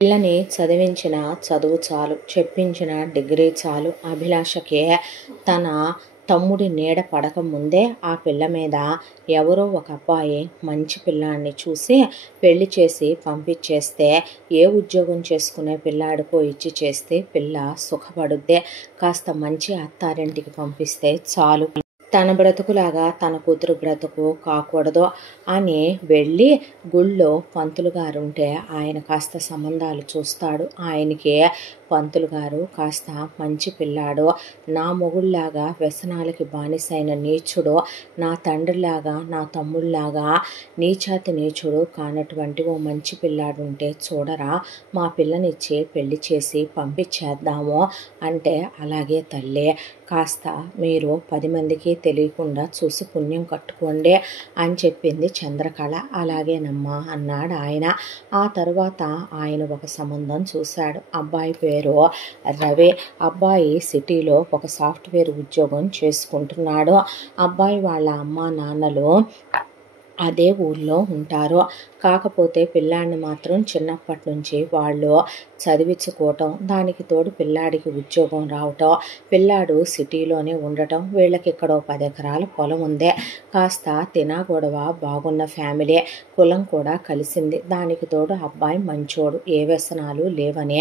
పిల్లని చదివించిన చదువు చాలు, చెప్పించిన డిగ్రీ చాలు. అభిలాషకి తన తమ్ముడి నీడ పడక ముందే ఆ పిల్ల మీద ఎవరో ఒక అబ్బాయి మంచి పిల్లాడిని చూసి పెళ్లి చేసి పంపించేస్తే, ఏ ఉద్యోగం చేసుకునే పిల్లాడికో ఇచ్చి చేస్తే పిల్ల సుఖపడుద్దే. కాస్త మంచి అత్తారింటికి పంపిస్తే చాలు, తన బ్రతుకులాగా తన కూతురు బ్రతుకు కాకూడదు అని వెళ్ళి గుళ్ళో పంతులు గారు ఉంటే ఆయన కాస్త సంబంధాలు చూస్తాడు. ఆయనకి పంతులు గారు కాస్త మంచి పిల్లాడు, నా మొగుళ్ళలాగా వ్యసనాలకి బానిసైన నీచుడు, నా తండ్రిలాగా నా తమ్ముళ్ళలాగా నీచాతి నీచుడు కానటువంటి ఓ మంచి పిల్లాడు ఉంటే చూడరా, మా పిల్లనిచ్చి పెళ్లి చేసి పంపించేద్దాము అంటే, అలాగే తల్లి, కాస్త మీరు 10 మందికి తెలియకుండా చూసి పుణ్యం కట్టుకోండి అని చెప్పింది చంద్రకళ. అలాగేనమ్మా అన్నాడు ఆయన. ఆ తర్వాత ఆయన ఒక సంబంధం చూశాడు. అబ్బాయి పేరు రవి. అబ్బాయి సిటీలో ఒక సాఫ్ట్వేర్ ఉద్యోగం చేసుకుంటున్నాడు. అబ్బాయి వాళ్ళ అమ్మా నాన్నలు అదే ఊళ్ళో ఉంటారు. కాకపోతే పిల్లాడిని మాత్రం చిన్నప్పటి నుంచి వాళ్ళు చదివించుకోవటం, దానికి తోడు పిల్లాడికి ఉద్యోగం రావటం, పిల్లాడు సిటీలోనే ఉండటం, వీళ్ళకి ఇక్కడ 10 ఎకరాల పొలం ఉంది. కాస్త తినాగొడవ బాగున్న ఫ్యామిలీ, కులం కూడా కలిసింది. దానికి తోడు అబ్బాయి మంచోడు, ఏ వ్యసనాలు లేవని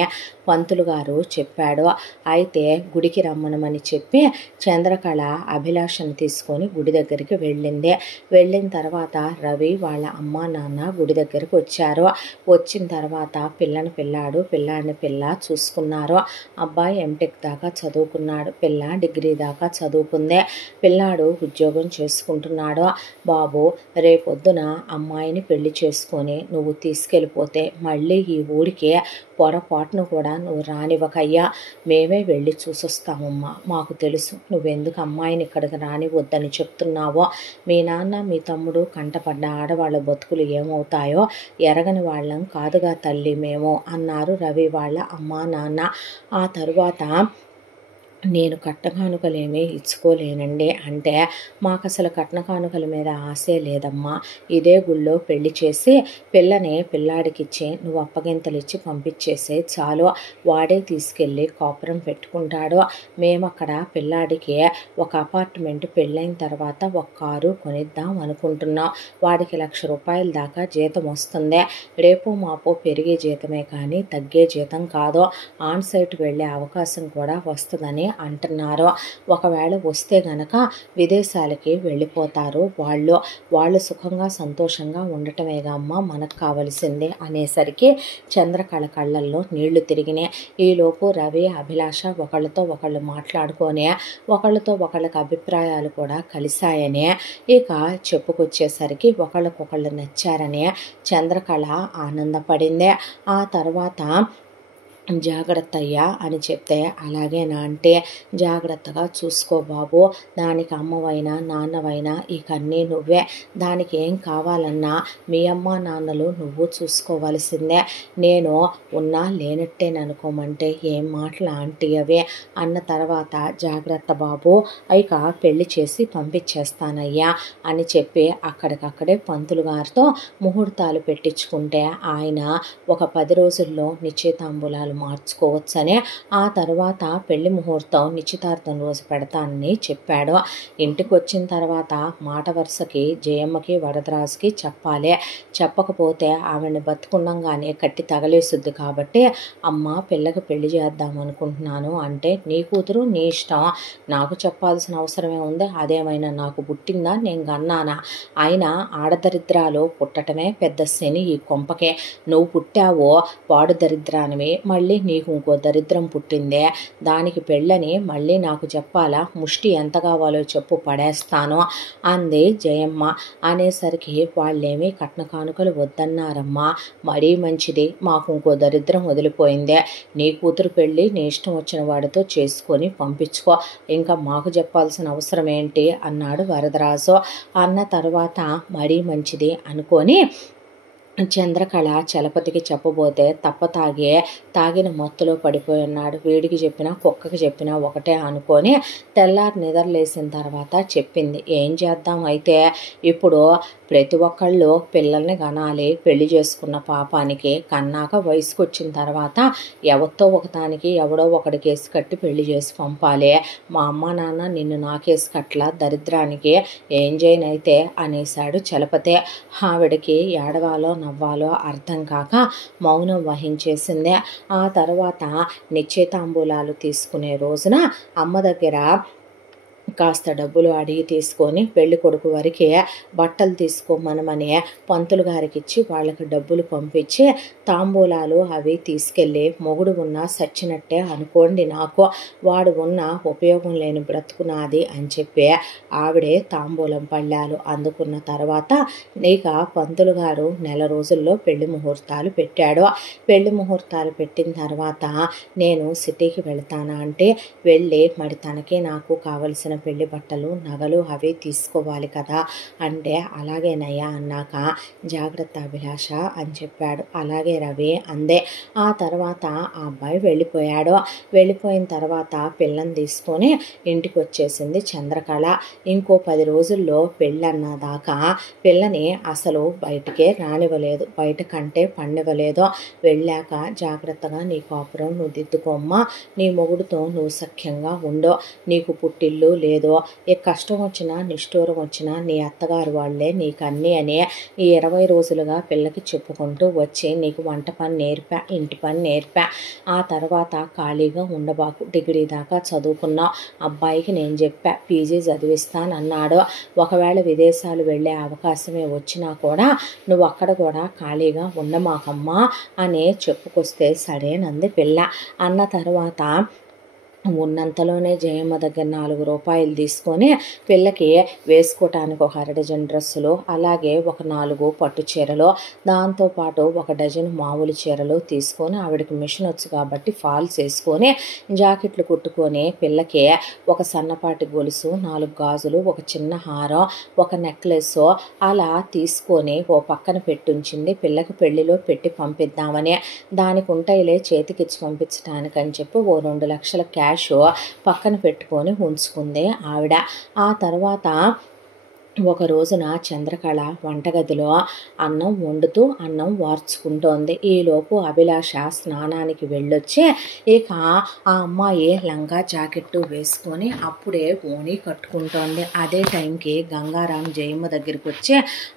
పంతులు గారు చెప్పాడు. అయితే గుడికి రమ్మనమని చెప్పి చంద్రకళ అభిలాషను తీసుకొని గుడి దగ్గరికి వెళ్ళింది. వెళ్ళిన తర్వాత రవి వాళ్ళ అమ్మా నాన్న గుడి దగ్గరికి వచ్చారు. వచ్చిన తర్వాత పిల్లాడు, పిల్లాడిని పిల్ల చూసుకున్నారు. అబ్బాయి ఎంటెక్ దాకా చదువుకున్నాడు, పిల్ల డిగ్రీ దాకా చదువుకుందే. పిల్లాడు ఉద్యోగం చేసుకుంటున్నాడు. బాబు, రేపొద్దున అమ్మాయిని పెళ్లి చేసుకొని నువ్వు తీసుకెళ్ళిపోతే మళ్ళీ ఈ ఊరికి పొరపాటును కూడా నువ్వు రానివ్వకయ్యా, మేమే వెళ్ళి చూసొస్తామమ్మా. మాకు తెలుసు నువ్వెందుకు అమ్మాయిని ఇక్కడికి రానివద్దని చెప్తున్నావో. మీ నాన్న మీ తమ్ముడు కంటపడ్డ ఆడవాళ్ళ బతుకులు ఏమవుతాయో ఎరగని వాళ్ళం కాదుగా తల్లి మేము అన్నారు రవి వాళ్ళ అమ్మా నాన్న. ఆ తరువాత నేను కట్నకానుకలేమీ ఇచ్చుకోలేనండి అంటే, మాకు అసలు కట్నకానుకల మీద ఆశే లేదమ్మా, ఇదే గుళ్ళో పెళ్లి చేసి పిల్లని పిల్లాడికిచ్చి నువ్వు అప్పగింతలు ఇచ్చి పంపించేసే చాలు, వాడే తీసుకెళ్ళి కాపురం పెట్టుకుంటాడు. మేము అక్కడ పిల్లాడికి ఒక అపార్ట్మెంట్ పెళ్ళైన తర్వాత ఒక కారు కొనిద్దాం అనుకుంటున్నాం. వాడికి 1,00,000 రూపాయల దాకా జీతం వస్తుంది. రేపు మాపో పెరిగే జీతమే కానీ తగ్గే జీతం కాదు. ఆన్ సైట్ వెళ్ళే అవకాశం కూడా వస్తుందని అంటున్నారు. ఒకవేళ వస్తే గనక విదేశాలకి వెళ్ళిపోతారు వాళ్ళు సుఖంగా సంతోషంగా ఉండటమేగా అమ్మ మనకు కావలసింది అనేసరికి చంద్రకళ కళ్ళల్లో నీళ్లు తిరిగినాయి. ఈలోపు రవి అభిలాష ఒకళ్ళతో ఒకళ్ళు మాట్లాడుకొని ఒకళ్ళతో ఒకళ్ళకి అభిప్రాయాలు కూడా కలిశాయని ఇక చెప్పుకొచ్చేసరికి ఒకళ్ళకొకళ్ళు నచ్చారని చంద్రకళ ఆనందపడింది. ఆ తర్వాత జాగ్రత్త అయ్యా అని చెప్తే, అలాగేనా అంటే, జాగ్రత్తగా చూసుకో బాబు, దానికి అమ్మవైనా నాన్నవైనా ఇక అన్నీ నువ్వే, దానికి ఏం కావాలన్నా మీ అమ్మ నాన్నలు నువ్వు చూసుకోవలసిందే, నేను ఉన్నా లేనట్టేననుకోమంటే ఏం మాటలు ఆంటీ అవే అన్న తర్వాత, జాగ్రత్త బాబు, ఇక పెళ్లి చేసి పంపించేస్తానయ్యా అని చెప్పి అక్కడికక్కడే పంతులు గారితో ముహూర్తాలు పెట్టించుకుంటే ఆయన ఒక 10 రోజుల్లో నిశ్చితాంబూలాలు మార్చుకోవచ్చని, ఆ తర్వాత పెళ్లి ముహూర్తం నిశ్చితార్థం రోజు పెడతానని చెప్పాడు. ఇంటికి వచ్చిన తర్వాత మాట వరుసకి జయమ్మకి వరదరాజుకి చెప్పాలి, చెప్పకపోతే ఆవిడని బతుకుండంగానే కట్టి తగలేసుద్ది. కాబట్టి అమ్మ పిల్లకి పెళ్లి చేద్దాం అనుకుంటున్నాను అంటే, నీ కూతురు నీ ఇష్టం, నాకు చెప్పాల్సిన అవసరమే ఉంది, అదేమైనా నాకు పుట్టిందా, నేను గన్నానా, అయినా ఆడదరిద్రాలు పుట్టటమే పెద్ద శని ఈ కొంపకే, నువ్వు పుట్టావో పాడు దరిద్రానివి, మళ్ళీ నీకు ఇంకో దరిద్రం పుట్టిందే, దానికి పెళ్ళని మళ్ళీ నాకు చెప్పాలా, ముష్టి ఎంత కావాలో చెప్పు పడేస్తాను అంది జయమ్మ. అనేసరికి వాళ్ళేమీ కట్న కానుకలు వద్దన్నారమ్మా, మరీ మంచిది, మాకు ఇంకో దరిద్రం వదిలిపోయిందే, నీ కూతురు పెళ్ళి నీ ఇష్టం వచ్చిన వాడితో చేసుకొని పంపించుకో, ఇంకా మాకు చెప్పాల్సిన అవసరం ఏంటి అన్నాడు వరదరాజు. అన్న తర్వాత మరీ మంచిది అనుకొని చంద్రకళ చలపతికి చెప్పబోతే తాగిన మత్తులో పడిపోయి ఉన్నాడు. వీడికి చెప్పినా కుక్కకి చెప్పినా ఒకటే అనుకొని తెల్లారి నిద్రలేసిన తర్వాత చెప్పింది. ఏం చేద్దాం అయితే ఇప్పుడు ప్రతి ఒక్కళ్ళు పిల్లల్ని కనాలి. పెళ్లి చేసుకున్న పాపానికి కన్నాక వయసుకు వచ్చిన తర్వాత ఎవరితో ఒకదానికి ఎవడో ఒకటి కేసు కట్టి పెళ్లి చేసి పంపాలి. మా అమ్మ నాన్న నిన్ను నాకేసి కట్ల దరిద్రానికి ఏం చేయనైతే అనేశాడు చలపతి. ఆవిడకి ఏడవాలో నవ్వాలో అర్థం కాక మౌనం వహించేసింది. ఆ తర్వాత నిశ్చితాంబూలాలు తీసుకునే రోజున అమ్మ దగ్గర కాస్త డబ్బులు అడిగి తీసుకొని పెళ్లి కొడుకు వరకే బట్టలు తీసుకోమనమని పంతులు గారికి ఇచ్చి వాళ్ళకి డబ్బులు పంపించి తాంబూలాలు అవి తీసుకెళ్ళి మొగుడు ఉన్నా సచ్చినట్టే అనుకోండి, నాకు వాడు ఉన్న ఉపయోగం లేని బ్రతుకునాది అని చెప్పి ఆవిడే తాంబూలం పళ్ళాలు అందుకున్న తర్వాత ఇక పంతులు గారు నెల రోజుల్లో పెళ్లి ముహూర్తాలు పెట్టాడు. పెళ్లి ముహూర్తాలు పెట్టిన తర్వాత నేను సిటీకి వెళ్తానా అంటే వెళ్ళి మరి తనకి నాకు కావలసిన పెళ్లి బట్టలు నగలు అవి తీసుకోవాలి కదా అంటే అలాగేనయ్యా అన్నాక జాగ్రత్త అభిలాష అని చెప్పాడు. అలాగే రవి అందే. ఆ తర్వాత ఆ అబ్బాయి వెళ్ళిపోయాడు. వెళ్ళిపోయిన తర్వాత పిల్లని తీసుకొని ఇంటికి వచ్చేసింది చంద్రకళ. ఇంకో 10 రోజుల్లో పెళ్ళన్నదాకా పిల్లని అసలు బయటికే రానివ్వలేదు, బయట కంటే పండివ్వలేదు. వెళ్ళాక జాగ్రత్తగా నీ కాపురం నువ్వు దిద్దుకోమ్మా, నీ మొగుడుతో నువ్వు సఖ్యంగా ఉండో, నీకు పుట్టిల్లు లేదో, ఏ కష్టం వచ్చినా నిష్ఠూరం వచ్చినా నీ అత్తగారు వాళ్ళే నీకు అన్నీ అని ఈ 20 రోజులుగా పిల్లకి చెప్పుకుంటూ వచ్చి నీకు వంట పని నేర్పా, ఇంటి పని నేర్పా. ఆ తర్వాత ఖాళీగా ఉండబాకు, డిగ్రీ దాకా చదువుకున్నావు, అబ్బాయికి నేను చెప్పా పీజీ చదివిస్తానన్నాడు. ఒకవేళ విదేశాలు వెళ్ళే అవకాశమే వచ్చినా కూడా నువ్వు అక్కడ కూడా ఖాళీగా ఉండమాకమ్మా అని చెప్పుకొస్తే సరేనంది పిల్ల. అన్న తర్వాత ఉన్నంతలోనే జయమ్మ దగ్గర 4 రూపాయలు తీసుకొని పిల్లకి వేసుకోవటానికి ఒక 1/2 డజన్ డ్రెస్సులు, అలాగే ఒక 4 పట్టు చీరలు, దాంతోపాటు 1 డజన్ మామూలు చీరలు తీసుకొని ఆవిడకి మిషన్ వచ్చు కాబట్టి ఫాల్స్ వేసుకొని జాకెట్లు కుట్టుకొని పిల్లకి ఒక సన్నపాటి గొలుసు, 4 గాజులు, ఒక చిన్న హారం, ఒక నెక్లెస్ అలా తీసుకొని ఓ పక్కన పెట్టుంచింది. పిల్లకి పెళ్లిలో పెట్టి పంపిద్దామని. దానికి ఉంటాయిలే చేతికిచ్చి పంపించడానికని చెప్పి ఓ 2 లక్షల క్యాష్ పక్కన పెట్టుకొని ఉంచుకుంది ఆవిడ. ఆ తర్వాత ఒక రోజున చంద్రకళ వంటగదిలో అన్నం వండుతూ అన్నం వార్చుకుంటోంది. ఈలోపు అభిలాష స్నానానికి వెళ్ళొచ్చి ఇక ఆ అమ్మాయి లంగా జాకెట్టు వేసుకొని అప్పుడే ఓణి కట్టుకుంటోంది. అదే టైంకి గంగారాం జయమ్మ దగ్గరికి వచ్చి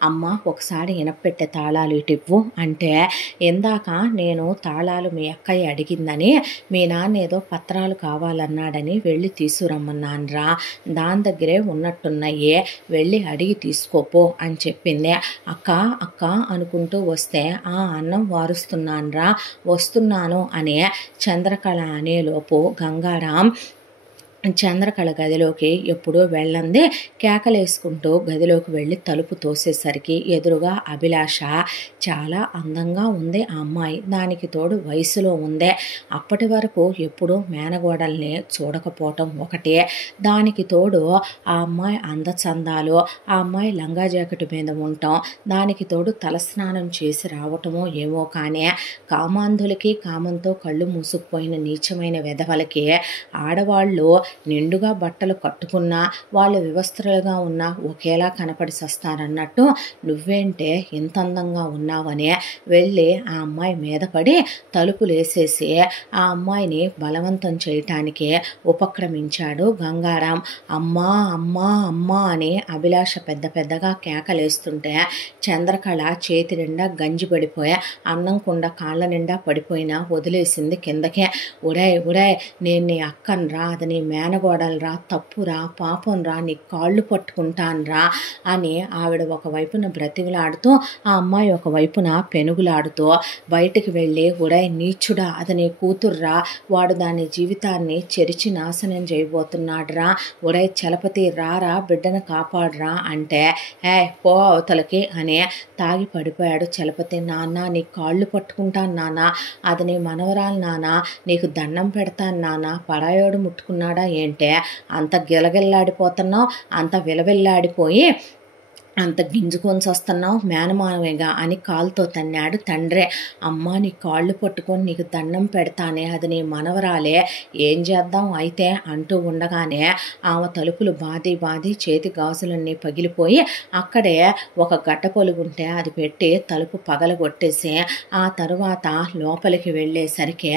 అమ్మ ఒకసారి ఇనపెట్టే తాళాలు ఇటివ్వు అంటే, ఇందాక నేను తాళాలు మీ అక్కయ్య అడిగిందని మీ నాన్న ఏదో పత్రాలు కావాలన్నాడని వెళ్ళి తీసుకురమ్మన్నాన్రా, దాని దగ్గరే ఉన్నట్టున్నాయే, వెళ్ళి అడిగి తీసుకోపో అని చెప్పింది. అక్క అక్క అనుకుంటూ వస్తే ఆ అన్నం వారుస్తున్నాన్రా వస్తున్నాను అనే చంద్రకళ అనేలోపు గంగారాం చంద్రకళ గదిలోకి ఎప్పుడూ వెళ్ళందే కేకలేసుకుంటూ గదిలోకి వెళ్ళి తలుపు తోసేసరికి ఎదురుగా అభిలాష. చాలా అందంగా ఉంది ఆ అమ్మాయి, దానికి తోడు వయసులో ఉందే. అప్పటి వరకు ఎప్పుడూ మేనగోడల్ని చూడకపోవటం ఒకటే, దానికి తోడు ఆ అమ్మాయి అందచందాలు, ఆ అమ్మాయి లంగా జాకెట్ మీద ఉండటం, దానికి తోడు తలస్నానం చేసి రావటమో ఏమో కానీ కామాంధులకి కామంతో కళ్ళు మూసుకుపోయిన నీచమైన వెధవలకి ఆడవాళ్ళు నిండుగా బట్టలు కట్టుకున్నా వాళ్ళు వివస్త్రలుగా ఉన్నా ఒకేలా కనపడి సస్తారన్నట్టు నువ్వేంటే ఇంత అందంగా ఉన్నావని వెళ్ళి ఆ అమ్మాయి మీద పడి తలుపులేసేసి ఆ అమ్మాయిని బలవంతం చేయటానికి ఉపక్రమించాడు గంగారాం. అమ్మా అమ్మా అమ్మా అని అభిలాష పెద్ద పెద్దగా కేకలేస్తుంటే చంద్రకళ చేతి నిండా గంజి పడిపోయి అన్నం కుండ కాళ్ళ నిండా పడిపోయినా వదిలేసింది కిందకే. ఒరేయ్ ఒరేయ్, నేను నీ అక్కనరా, అది నీ మేనగోడలరా, తప్పురా, పాపంరా, నీ కాళ్ళు పట్టుకుంటాన్రా అని ఆవిడ ఒకవైపున బ్రతిమలాడుతూ ఆ అమ్మాయి ఒకవైపున పెనుగులాడుతూ బయటికి వెళ్ళి, ఒరేయ్ నీచుడా, అది నీ కూతుర్రా, వాడు దాని జీవితాన్ని చెరిచి నాశనం చేయబోతున్నాడురా, ఒరేయ్ చలపతి రారా బిడ్డను కాపాడురా అంటే, పో అవతలకి అని తాగి పడిపోయాడు చలపతి. నాన్న నీ కాళ్ళు పట్టుకుంటాను నాన్న, అది నీ మనవరాలు నాన్న, నీకు దండం పెడతాను నాన్న, పరాయోడు ముట్టుకున్నాడా ఏంటే అంత గిలగిల్లాడిపోతున్నావు, అంత విలవిల్లాడిపోయి అంత గింజుకొని వస్తున్నావు మేనమానమేగా అని కాలుతో తన్నాడు తండ్రే. అమ్మ నీ కాళ్ళు పట్టుకొని నీకు దండం పెడతానే, అది నీ మనవరాలే, ఏం చేద్దాం అయితే అంటూ ఉండగానే ఆమె తలుపులు బాది చేతి గాజులన్నీ పగిలిపోయి అక్కడే ఒక గడ్డ పొలుగుంటే అది పెట్టి తలుపు పగలగొట్టేసి ఆ తరువాత లోపలికి వెళ్ళేసరికి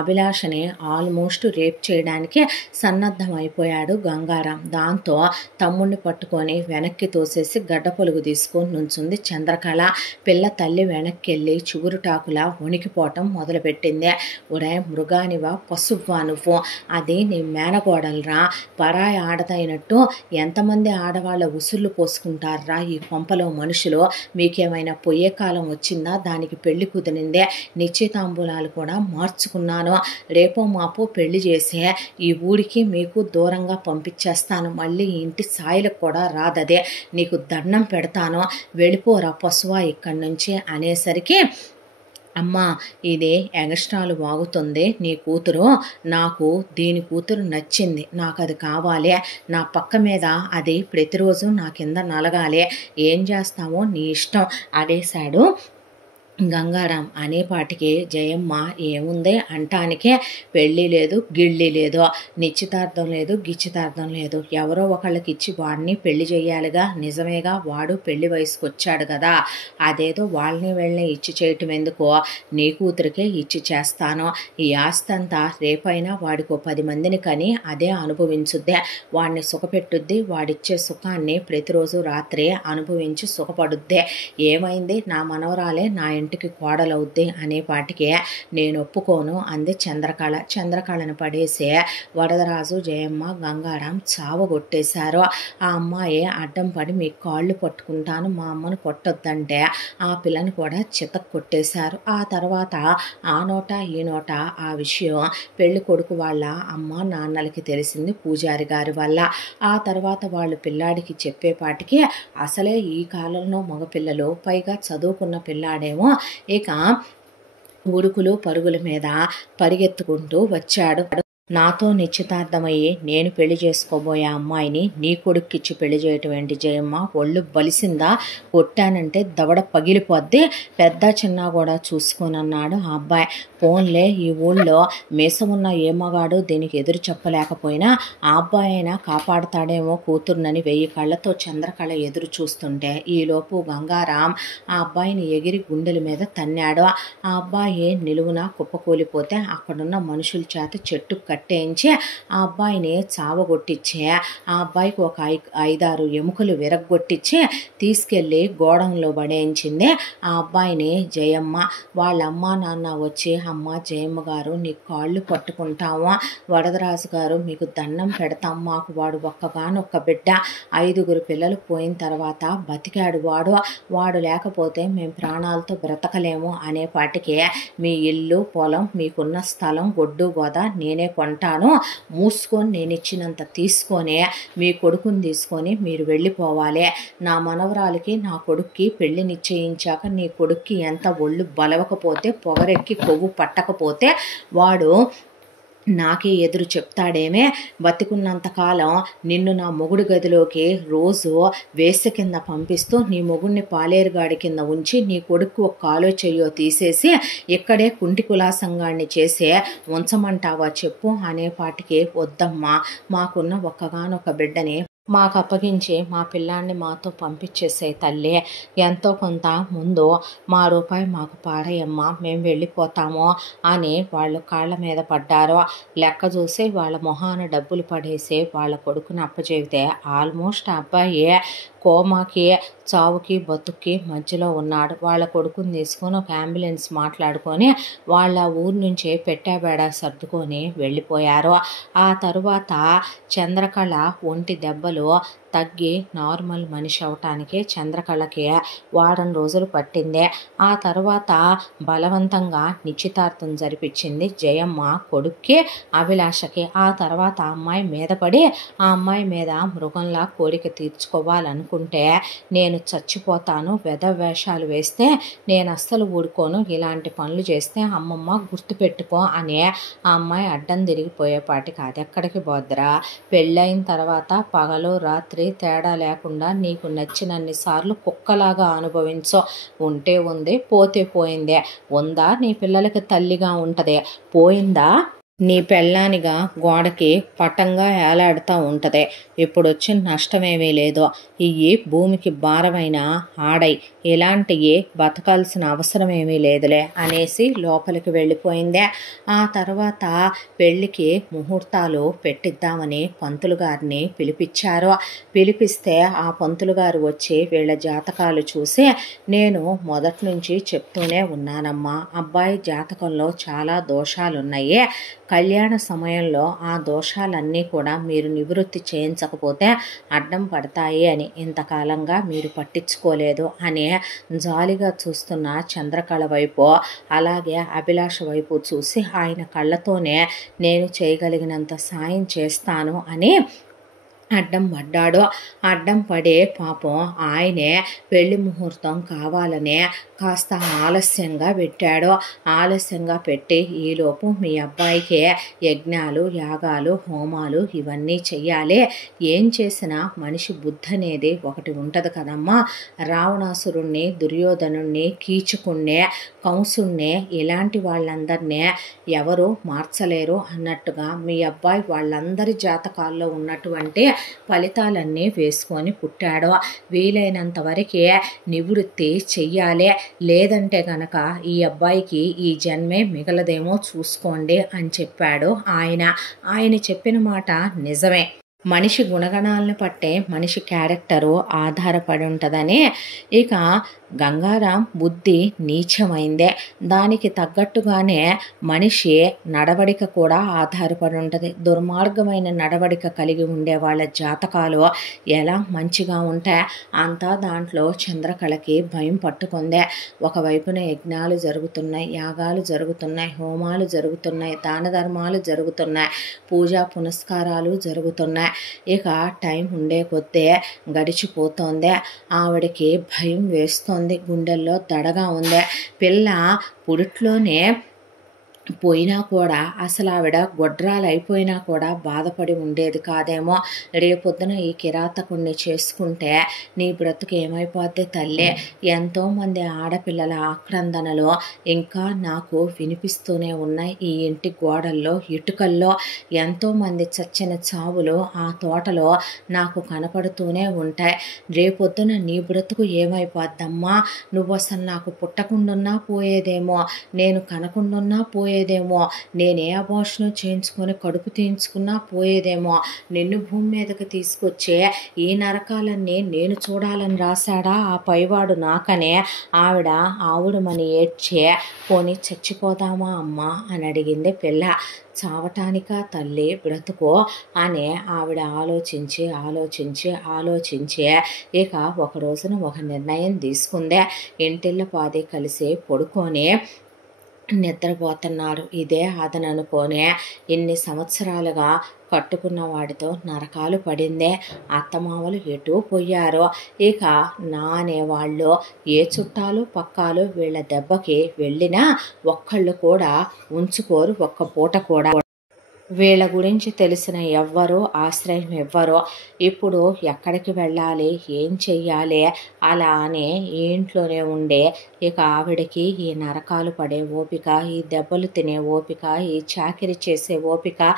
అభిలాషని ఆల్మోస్ట్ రేప్ చేయడానికి సన్నద్ధం అయిపోయాడు గంగారాం. దాంతో తమ్ముడిని పట్టుకొని వెనక్కి తోసేసి గడ్డ పొలుగు తీసుకొని నుంచుంది చంద్రకళ. పిల్ల తల్లి వెనక్కి వెళ్ళి చిగురుటాకులా వణికిపోవటం మొదలుపెట్టింది. ఒరే మృగానివా పశువ్వా నువ్వు, అది నీ మేనగోడలరా, పరాయి ఆడదైనట్టు ఎంతమంది ఆడవాళ్ళ ఉసుర్లు పోసుకుంటారా ఈ కొంపలో మనుషులు, మీకేమైనా పొయ్యే కాలం వచ్చిందా, దానికి పెళ్లి కుదిరిందే, నిశ్చితాంబూలాలు కూడా మార్చుకున్నాను, రేపో మాపో పెళ్లి చేసే ఈ ఊరికి మీకు దూరంగా పంపించేస్తాను, మళ్ళీ ఇంటి సాయిలకు కూడా రాదదే, నీకు దండం పెడతాను, వెళ్ళిపోరా పశువా ఇక్కడి నుంచి అనేసరికి అమ్మా ఇది ఎగస్ట్రాలు వాగుతుంది నీ కూతురు, నాకు దీని కూతురు నచ్చింది, నాకు అది కావాలి, నా పక్క మీద అది ప్రతిరోజు నా కింద నలగాలి, ఏం చేస్తావో నీ ఇష్టం అనేశాడు గంగారాం. అనేపాటికి జయమ్మ ఏముంది అంటానికే, పెళ్ళి లేదు గిళ్ళి లేదు, నిశ్చితార్థం లేదు గిచ్చితార్థం లేదు, ఎవరో ఒకళ్ళకి ఇచ్చి వాడిని పెళ్లి చేయాలిగా, నిజమేగా వాడు పెళ్లి వయసుకు వచ్చాడు కదా, అదేదో వాళ్ళని వెళ్ళని ఇచ్చి చేయటం ఎందుకో, నీ కూతురికే ఇచ్చి చేస్తాను, ఈ ఆస్తి అంతా రేపైనా వాడికో 10 మందిని కని అదే అనుభవించుద్దే, వాడిని సుఖపెట్టుద్ది, వాడిచ్చే సుఖాన్ని ప్రతిరోజు రాత్రి అనుభవించి సుఖపడుద్దే, ఏమైంది నా మనవరాలే నా ఇంటికి కోడలవుద్ది అనేపాటికి నేను ఒప్పుకోను అంది చంద్రకళ. చంద్రకళను పడేసి వరదరాజు జయమ్మ గంగారాం చావగొట్టేశారు. ఆ అమ్మాయి అడ్డం పడి మీ కాళ్ళు పట్టుకుంటాను మా అమ్మను కొట్టొద్దంటే ఆ పిల్లని కూడా చితక్ కొట్టేశారు. ఆ తర్వాత ఆ నోట ఈ నోట ఆ విషయం పెళ్లి కొడుకు వాళ్ళ అమ్మ నాన్నలకి తెలిసింది పూజారి గారి వల్ల. ఆ తర్వాత వాళ్ళు పిల్లాడికి చెప్పేపాటికి అసలే ఈ కాలంలో మగపిల్లలు, పైగా చదువుకున్న పిల్లాడేమో ఇక ఉరుకులు పరుగుల మీద పరిగెత్తుకుంటూ వచ్చాడు. నాతో నిశ్చితార్థమయ్యి నేను పెళ్లి చేసుకోబోయే అమ్మాయిని నీ కొడుక్కిచ్చి పెళ్లి చేయటం ఏంటి జయమ్మ, ఒళ్ళు బలిసిందా, కొట్టానంటే దవడ పగిలిపోద్ది, పెద్ద చిన్న కూడా చూసుకోనన్నాడు ఆ అబ్బాయి. పోన్లే ఈ ఊళ్ళో మీసమున్న ఏ మగాడు దీనికి ఎదురు చెప్పలేకపోయినా ఆ అబ్బాయి అయినా కాపాడుతాడేమో కూతుర్నని 1000 కళ్ళతో చంద్రకళ ఎదురు చూస్తుంటే ఈలోపు గంగారాం ఆ అబ్బాయిని ఎగిరి గుండెల మీద తన్నాడు. ఆ అబ్బాయి నిలువున కుప్పకూలిపోతే అక్కడున్న మనుషుల చేత చెట్టు కట్టేయించి ఆ అబ్బాయిని చావగొట్టించి ఆ అబ్బాయికి ఒక 5-6 ఎముకలు విరగ్గొట్టించి తీసుకెళ్ళి గోడంలో పడేయించింది ఆ అబ్బాయిని జయమ్మ. వాళ్ళ అమ్మ నాన్న వచ్చి అమ్మ జయమ్మ గారు నీ కాళ్ళు పట్టుకుంటాము, వరదరాజు గారు మీకు దండం పెడతాం, మాకు వాడు ఒక్కగానొక్క బిడ్డ, 5గురు పిల్లలు పోయిన తర్వాత బతికాడు వాడు లేకపోతే మేము ప్రాణాలతో బ్రతకలేము అనేపాటికి మీ ఇల్లు పొలం మీకున్న స్థలం గొడ్డు గోద నేనే కొంటాను, మూసుకొని నేను ఇచ్చినంత తీసుకొని మీ కొడుకుని తీసుకొని మీరు వెళ్ళిపోవాలి, నా మనవరాలకి నా కొడుక్కి పెళ్లి నిశ్చయించాక నీ కొడుక్కి ఎంత ఒళ్ళు బలవకపోతే పొగరెక్కి కొవ్వు పట్టకపోతే వాడు నాకే ఎదురు చెప్తాడేమే, బతికున్నంతకాలం నిన్ను నా మొగుడు గదిలోకి రోజు వేస కింద పంపిస్తూ నీ మొగుడిని పాలేరుగాడి కింద ఉంచి నీ కొడుకు ఒక కాలో చెయ్యో తీసేసి ఇక్కడే కుంటి కులాసంగాన్ని చేసే ఉంచమంటావా చెప్పు అనేపాటికి వద్దమ్మా, మాకున్న ఒక్కగానొక్క బిడ్డని మాకు అప్పగించి మా పిల్లాన్ని మాతో పంపించేసే తల్లి, ఎంతో కొంత ముందు మా రూపాయి మాకు పాడేయమ్మా, మేము వెళ్ళిపోతాము అని వాళ్ళు కాళ్ళ మీద పడ్డారు. లెక్క చూసి వాళ్ళ మొహాన డబ్బులు పడేసి వాళ్ళ కొడుకుని అప్పచెబితే ఆల్మోస్ట్ ఆ అబ్బాయి కోమాకి చావుకి బతుక్కి మధ్యలో ఉన్నాడు. వాళ్ళ కొడుకుని తీసుకొని ఒక అంబులెన్స్ మాట్లాడుకొని వాళ్ళ ఊరు నుంచి పెట్టాబేడా సర్దుకొని వెళ్ళిపోయారు. ఆ తరువాత చంద్రకళ ఒంటి దెబ్బలు తగ్గి నార్మల్ మనిషి అవటానికి చంద్రకళకి వారం రోజులు పట్టింది. ఆ తర్వాత బలవంతంగా నిశ్చితార్థం జరిపించింది జయమ్మ కొడుక్కి అభిలాషకి. ఆ తర్వాత ఆ అమ్మాయి మీద పడి ఆ అమ్మాయి మీద మృగంలా కోరిక తీర్చుకోవాలనుకుంది. అనుకుంటే నేను చచ్చిపోతాను, వేషాలు వేస్తే నేను అస్సలు ఊరుకోను, ఇలాంటి పనులు చేస్తే అమ్మమ్మ గుర్తుపెట్టుకో అని ఆ అమ్మాయి అడ్డం తిరిగిపోయేపాటికి అది ఎక్కడికి పోద్దురా, పెళ్ళైన తర్వాత పగలు రాత్రి తేడా లేకుండా నీకు నచ్చినన్ని సార్లు కుక్కలాగా అనుభవించో, ఉంటే ఉంది పోతే పోయిందే, ఉందా నీ పిల్లలకి తల్లిగా ఉంటుంది, పోయిందా నీ పెళ్ళానిగా గోడకి పటంగా ఏలాడుతూ ఉంటుంది, ఇప్పుడు వచ్చిన నష్టమేమీ లేదు, ఇవి భూమికి భారమైన ఆడై, ఇలాంటివి బతకాల్సిన అవసరం ఏమీ లేదులే అనేసి లోపలికి వెళ్ళిపోయిందే. ఆ తర్వాత పెళ్ళికి ముహూర్తాలు పెట్టిద్దామని పంతులు గారిని పిలిపించారు. పిలిపిస్తే ఆ పంతులు గారు వచ్చి వీళ్ళ జాతకాలు చూసి, నేను మొదటి నుంచి చెప్తూనే ఉన్నానమ్మా, అబ్బాయి జాతకంలో చాలా దోషాలున్నాయి, కళ్యాణ సమయంలో ఆ దోషాలన్నీ కూడా మీరు నివృత్తి చేయించకపోతే అడ్డం పడతాయి అని, ఇంతకాలంగా మీరు పట్టించుకోలేదు అని జాలిగా చూస్తున్న చంద్రకళ వైపు అలాగే అభిలాష వైపు చూసి ఆయన కళ్ళతోనే నేను చేయగలిగినంత సాయం చేస్తాను అని అడ్డం పడ్డాడు. అడ్డం పడే పాపం ఆయనే పెళ్లి ముహూర్తం కావాలనే కాస్త ఆలస్యంగా పెట్టాడు. ఆలస్యంగా పెట్టి ఈలోపు మీ అబ్బాయికి యజ్ఞాలు యాగాలు హోమాలు ఇవన్నీ చెయ్యాలి, ఏం చేసినా మనిషి బుద్ధి అనేది ఒకటి ఉంటుంది కదమ్మా, రావణాసురుణ్ణి దుర్యోధనుణ్ణి కీచుకుణ్ణి కంసుణ్ణి ఇలాంటి వాళ్ళందరినీ ఎవరు మార్చలేరు అన్నట్టుగా మీ అబ్బాయి వాళ్ళందరి జాతకాల్లో ఉన్నటువంటి ఫలితాలన్నీ వేసుకొని పుట్టాడు, వీలైనంత వరకే నివృత్తి చెయ్యాలి, లేదంటే గనక ఈ అబ్బాయికి ఈ జన్మే మిగలదేమో చూసుకోండి అని చెప్పాడు ఆయన. ఆయన చెప్పిన మాట నిజమే, మనిషి గుణగణాలను పట్టే మనిషి క్యారెక్టరు ఆధారపడి ఉంటుందని. ఇక గంగారాం బుద్ధి నీచమైందే, దానికి తగ్గట్టుగానే మనిషి నడవడిక కూడా ఆధారపడి ఉంటుంది. దుర్మార్గమైన నడవడిక కలిగి ఉండే వాళ్ళ జాతకాలు ఎలా మంచిగా ఉంటాయి, అంతా దాంట్లో చంద్రకళకి భయం పట్టుకుందే. ఒకవైపున యజ్ఞాలు జరుగుతున్నాయి, యాగాలు జరుగుతున్నాయి, హోమాలు జరుగుతున్నాయి, దాన ధర్మాలు జరుగుతున్నాయి, పూజా పునస్కారాలు జరుగుతున్నాయి. ఇక టైం ఉండే కొద్దే గడిచిపోతోంది. ఆవిడకి భయం వేస్తోంది, గుండెల్లో దడగా ఉంది. పిల్ల పురిట్లోనే పోయినా కూడా అసలు ఆవిడ గొడ్రాలు అయిపోయినా కూడా బాధపడి ఉండేది కాదేమో. రేపొద్దున ఈ కిరాతకుణ్ణి చేసుకుంటే నీ బ్రతుకు ఏమైపోద్ది తల్లి, ఎంతోమంది ఆడపిల్లల ఆక్రందనలు ఇంకా నాకు వినిపిస్తూనే ఉన్నాయి, ఈ ఇంటి గోడల్లో ఇటుకల్లో ఎంతోమంది చచ్చిన చావులు ఆ తోటలో నాకు కనపడుతూనే ఉంటాయి, రేపొద్దున నీ బ్రతుకు ఏమైపోద్దమ్మా, నువ్వు అసలు నాకు పుట్టకుండున్నా పోయేదేమో, నేను కనకుండున్నా పోయేదేమో, నేనే అబార్షన్ చేయించుకొని కడుపు తీయించుకున్నా పోయేదేమో, నిన్ను భూమి మీదకి తీసుకొచ్చే ఈ నరకాలన్నీ నేను చూడాలని రాశాడా ఆ పైవాడు నాకనే ఆవిడమని ఏడ్చే, పోనీ చచ్చిపోదామా అమ్మా అని అడిగింది పిల్ల. చావటానికా తల్లి బ్రతుకో అని ఆవిడ ఆలోచించి ఇక ఒక రోజున ఒక నిర్ణయం తీసుకుందే. ఇంటిళ్ళ పాది కలిసి పడుకొని నిద్రపోతున్నారు. ఇదే అదననుకోనే ఇన్ని సంవత్సరాలుగా కట్టుకున్న వాడితో నరకాలు పడిందే. అత్తమామలు ఎటు పోయారో, ఇక నా అనేవాళ్ళు ఏ చుట్టాలు పక్కాలు వీళ్ళ దెబ్బకి వెళ్ళినా ఒక్కళ్ళు కూడా ఉంచుకోరు, ఒక్క పూట కూడా. వీళ్ళ గురించి తెలిసిన ఎవ్వరూ ఆశ్రయం ఇవ్వరు. ఇప్పుడు ఎక్కడికి వెళ్ళాలి, ఏం చెయ్యాలి అలా అని ఈ ఇంట్లోనే ఉండే ఇక ఆవిడకి ఈ నరకాలు పడే ఓపిక, ఈ దెబ్బలు తినే ఓపిక, ఈ చాకిరి చేసే ఓపిక,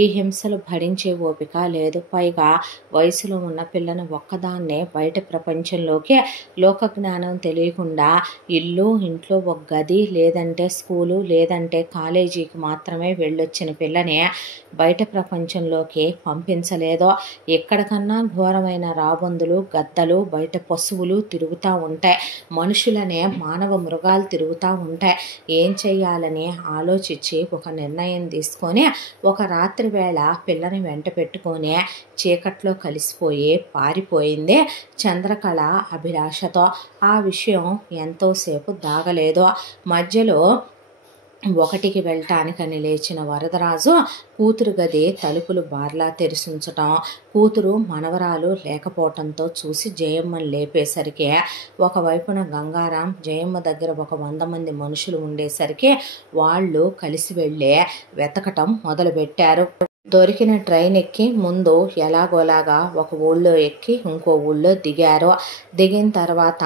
ఈ హింసలు భరించే ఓపిక లేదు. పైగా వయసులో ఉన్న పిల్లను ఒక్కదాన్నే బయట ప్రపంచంలోకి లోకజ్ఞానం తెలియకుండా ఇంట్లో ఒక గది లేదంటే స్కూలు లేదంటే కాలేజీకి మాత్రమే వెళ్ళొచ్చిన పిల్లని బయట ప్రపంచంలోకి పంపించలేదో. ఎక్కడికన్నా ఘోరమైన రాబందులు గద్దలు బయట పశువులు తిరుగుతూ ఉంటాయి, మనుషులనే మానవ మృగాలు తిరుగుతూ ఉంటాయి. ఏం చెయ్యాలని ఆలోచించి ఒక నిర్ణయం తీసుకొని ఒక రాత్రి వేళ పిల్లని వెంట పెట్టుకొని చీకట్లో కలిసిపోయి పారిపోయింది చంద్రకళ అభిలాషతో. ఆ విషయం ఎంతోసేపు దాగలేదు. మధ్యలో ఒకటికి వెళ్ళటానికని లేచిన వరదరాజు కూతురు గది తలుపులు బార్లా తెరిచుంచటం, కూతురు మనవరాలు లేకపోవటంతో చూసి జయమ్మని లేపేసరికి ఒకవైపున గంగారాం జయమ్మ దగ్గర 100 మంది మనుషులు ఉండేసరికి వాళ్ళు కలిసి వెళ్ళి వెతకటం మొదలుపెట్టారు. దొరికిన ట్రైన్ ఎక్కి ముందు ఎలాగోలాగా ఒక ఊళ్ళో ఎక్కి ఇంకో ఊళ్ళో దిగారు. దిగిన తర్వాత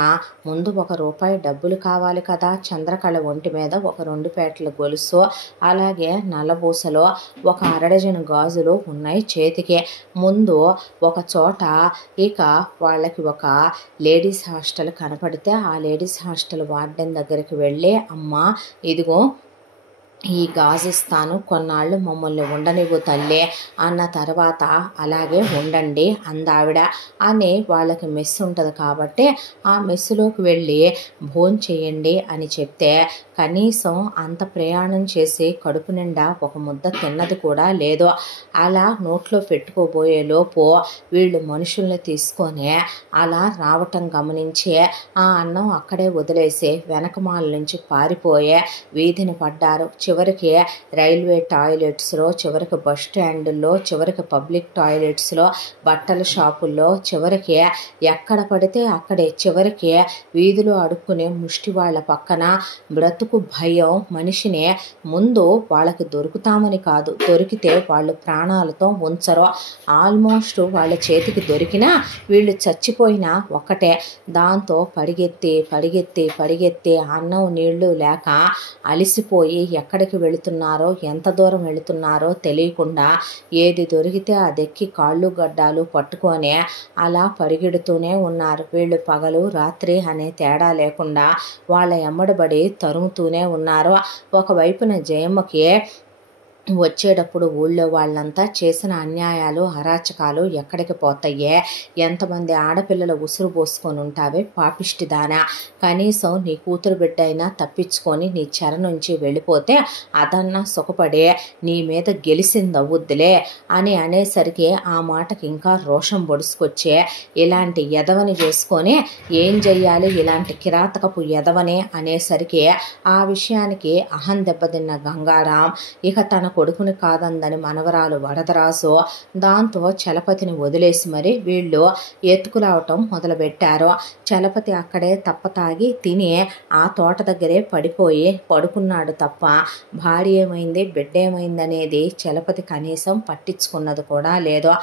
ముందు ₹1 డబ్బులు కావాలి కదా. చంద్రకళ ఒంటి మీద ఒక 2 పేటల గొలుసు, అలాగే నల్లబూసలో ఒక అరడజను గాజులు ఉన్నాయి చేతికి. ముందు ఒక చోట ఇక వాళ్ళకి ఒక లేడీస్ హాస్టల్ కనపడితే ఆ లేడీస్ హాస్టల్ వార్డెన్ దగ్గరికి వెళ్ళి, అమ్మ ఇదిగో ఈ గాజు ఇస్తాను, కొన్నాళ్ళు మమ్మల్ని ఉండనివ్వు తల్లి అన్న తర్వాత, అలాగే ఉండండి అందావిడ. అని వాళ్ళకి మెస్ ఉంటుంది కాబట్టి ఆ మెస్సులోకి వెళ్ళి భోంచేయండి అని చెప్తే, కనీసం అంత ప్రయాణం చేసి కడుపు నిండా ఒక ముద్ద తిన్నది కూడా లేదు. అలా నోట్లో పెట్టుకోబోయే లోపు వీళ్ళు మనుషుల్ని తీసుకొని అలా రావటం గమనించి ఆ అన్నం అక్కడే వదిలేసి వెనకమాల నుంచి పారిపోయే వీధిని పడ్డారు. చివరికి రైల్వే టాయిలెట్స్లో, చివరికి బస్ స్టాండుల్లో, చివరికి పబ్లిక్ టాయిలెట్స్లో, బట్టల షాపుల్లో, చివరికి ఎక్కడ పడితే అక్కడే, చివరికి వీధిలో అడుక్కునే ముష్టి వాళ్ళ పక్కన. బ్రతుకు భయం మనిషిని ముందు వాళ్ళకి దొరుకుతామని కాదు, దొరికితే వాళ్ళు ప్రాణాలతో ఉంచరు. ఆల్మోస్ట్ వాళ్ళ చేతికి దొరికినా వీళ్ళు చచ్చిపోయినా ఒక్కటే. దాంతో పరిగెత్తి పరిగెత్తి పరిగెత్తి అన్నం నీళ్లు లేక అలిసిపోయి ఎక్కడికి వెళుతున్నారో, ఎంత దూరం వెళుతున్నారో తెలియకుండా ఏది దొరికితే అదెక్కి కాళ్ళు గడ్డాలు పట్టుకొని అలా పరిగెడుతూనే ఉన్నారు. వీళ్ళు పగలు రాత్రి అనే తేడా లేకుండా వాళ్ళ ఎమ్మడబడి తరుముతూనే ఉన్నారు. ఒకవైపున జయమ్మకి వచ్చేటప్పుడు ఊళ్ళో వాళ్ళంతా చేసిన అన్యాయాలు అరాచకాలు ఎక్కడికి పోతాయే, ఎంతమంది ఆడపిల్లల ఉసురు పోసుకొని ఉంటావే పాపిష్టిదానా, కనీసం నీ కూతురు బిడ్డ అయినా తప్పించుకొని నీ చెర నుంచి వెళ్ళిపోతే అదన్నా సుఖపడే నీ మీద గెలిసిందవుద్దులే అని అనేసరికి ఆ మాటకి ఇంకా రోషం పొడుచుకొచ్చే, ఇలాంటి ఎదవని చేసుకొని ఏం చెయ్యాలి, ఇలాంటి కిరాతకపు ఎదవని అనేసరికి ఆ విషయానికి అహం దెబ్బతిన్న గంగారాం ఇక తన కొడుకుని కాదందని మనవరాలు వరదరాజు, దాంతో చలపతిని వదిలేసి మరి వీళ్ళు ఎత్తుకులావటం మొదలుపెట్టారు. చలపతి అక్కడే తప్పతాగి తిని ఆ తోట దగ్గరే పడిపోయి పడుకున్నాడు తప్ప భార్య ఏమైంది బిడ్డ ఏమైంది అనేది చలపతి కనీసం పట్టించుకున్నది కూడా లేదు.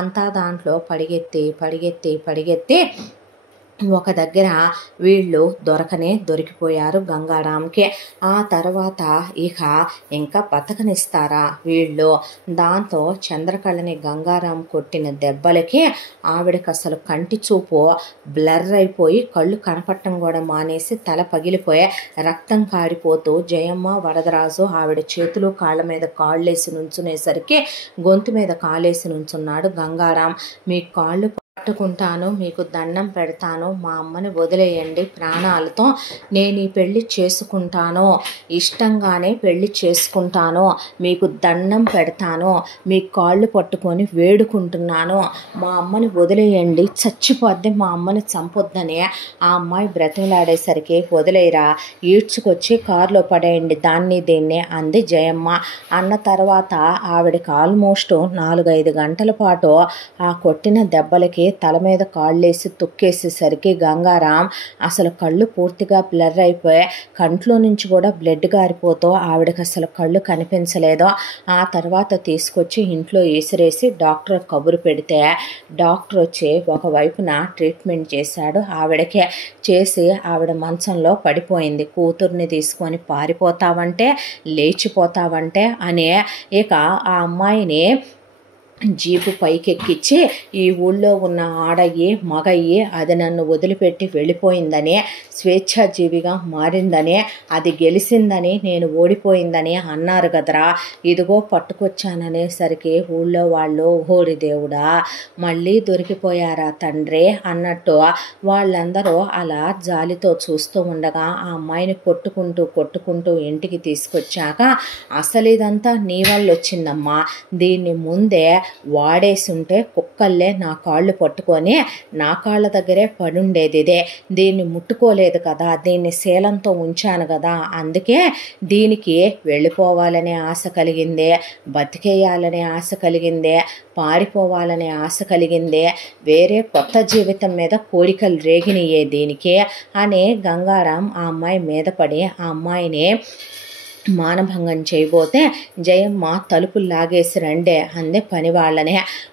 అంతా దాంట్లో పరిగెత్తి పరిగెత్తి పరిగెత్తి ఒక దగ్గర వీళ్ళు దొరికిపోయారు గంగారాంకి. ఆ తర్వాత ఇక ఇంకా బతకనిస్తారా వీళ్ళు? దాంతో చంద్రకళని గంగారాం కొట్టిన దెబ్బలకి ఆవిడకి అసలు కంటి చూపు బ్లర్ అయిపోయి కళ్ళు కనపట్టం కూడా మానేసి తల పగిలిపోయి రక్తం కారిపోతూ జయమ్మ వరదరాజు ఆవిడ చేతులు కాళ్ళ మీద కాళ్ళేసి నుంచునేసరికి గొంతు మీద కాలేసి నుంచున్నాడు గంగారాం. మీ కాళ్ళు పట్టుకుంటాను, మీకు దండం పెడతాను, మా అమ్మని వదిలేయండి, ప్రాణాలతో నేను ఈ పెళ్లి చేసుకుంటాను, ఇష్టంగానే పెళ్లి చేసుకుంటాను, మీకు దండం పెడతాను, మీ కాళ్ళు పట్టుకొని వేడుకుంటున్నాను, మా అమ్మని వదిలేయండి, చచ్చిపోద్ది, మా అమ్మని చంపొద్దని ఆ అమ్మాయి బ్రతిమలాడేసరికి వదిలేరా, ఈడ్చుకొచ్చి కారులో పడేయండి దాన్ని దీన్ని అంది జయమ్మ. అన్న తర్వాత ఆవిడకి ఆల్మోస్ట్ 4-5 గంటల పాటు ఆ కొట్టిన దెబ్బలకి తల మీద కాళ్ళేసి తొక్కేసేసరికి గంగారాం అసలు కళ్ళు పూర్తిగా బ్లర్ అయిపోయి కంట్లో నుంచి కూడా బ్లడ్ గారిపోతూ ఆవిడకి అసలు కళ్ళు కనిపించలేదు. ఆ తర్వాత తీసుకొచ్చి ఇంట్లో విసిరేసి డాక్టర్ కబురు పెడితే డాక్టర్ వచ్చి ఒకవైపున ట్రీట్మెంట్ చేశాడు. ఆవిడకే చేసి ఆవిడ మంచంలో పడిపోయింది. కూతుర్ని తీసుకొని పారిపోతావంటే లేచిపోతావంటే అని ఇక ఆ అమ్మాయిని జీపు పైకెక్కిచ్చి ఈ ఊళ్ళో ఉన్న ఆడయ్యి మగయ్యి అది నన్ను వదిలిపెట్టి వెళ్ళిపోయిందని, స్వేచ్ఛాజీవిగా మారిందని, అది గెలిచిందని, నేను ఓడిపోయిందని అన్నారు కదరా, ఇదిగో పట్టుకొచ్చాననేసరికి ఊళ్ళో వాళ్ళు ఓడి దేవుడా మళ్ళీ దొరికిపోయారా తండ్రి అన్నట్టు వాళ్ళందరూ అలా జాలితో చూస్తూ ఉండగా ఆ అమ్మాయిని కొట్టుకుంటూ ఇంటికి తీసుకొచ్చాక, అసలు ఇదంతా నీ వల్ల వచ్చిందమ్మా, దీన్ని ముందే వాడేసుంటే కుక్కల్లే నా కాళ్ళు పట్టుకొని నా కాళ్ళ దగ్గరే పడుండేది. ఇదే దీన్ని ముట్టుకోలేదు కదా, దీన్ని శీలంతో ఉంచాను కదా, అందుకే దీనికి వెళ్ళిపోవాలనే ఆశ కలిగిందే, బతికేయాలనే ఆశ కలిగిందే, పారిపోవాలనే ఆశ కలిగిందే, వేరే కొత్త జీవితం మీద కోరికలు రేగినయే దీనికి అని గంగారాం ఆ అమ్మాయి మీద పడి ఆ అమ్మాయిని మానభంగం చేయబోతే జయమ్మ తలుపులు లాగేసి రండే అందే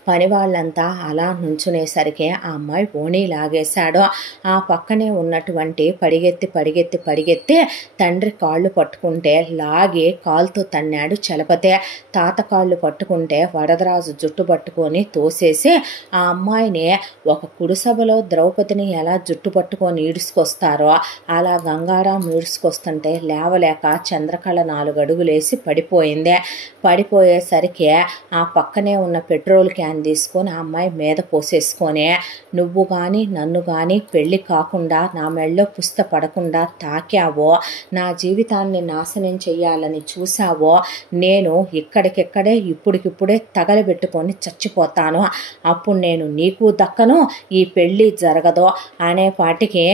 పనివాళ్ళంతా అలా నుంచునేసరికి ఆ అమ్మాయి ఓణీ లాగేశాడు. ఆ పక్కనే ఉన్నటువంటి పరిగెత్తి తండ్రి కాళ్ళు పట్టుకుంటే లాగి కాలుతో తన్నాడు చలపతే. తాత కాళ్ళు పట్టుకుంటే వరదరాజు జుట్టు పట్టుకొని తోసేసి ఆ అమ్మాయిని ఒక కుడిసభలో ద్రౌపదిని ఎలా జుట్టు పట్టుకొని ఈడ్చుకొస్తారో అలా గంగారాం ఈడ్చుకొస్తుంటే లేవలేక చంద్రకళ 4 అడుగులేసి పడిపోయింది. పడిపోయేసరికి ఆ పక్కనే ఉన్న పెట్రోల్ క్యాన్ తీసుకొని ఆ అమ్మాయి మీద పోసేసుకొని, నువ్వు కానీ నన్ను కానీ పెళ్ళి కాకుండా నా మెళ్ళో పుస్త పడకుండా తాకావో, నా జీవితాన్ని నాశనం చెయ్యాలని చూసావో, నేను ఇక్కడికిక్కడే ఇప్పుడికిప్పుడే తగలబెట్టుకొని చచ్చిపోతాను. అప్పుడు నేను నీకు దక్కను, ఈ పెళ్ళి జరగదు అనేపాటికి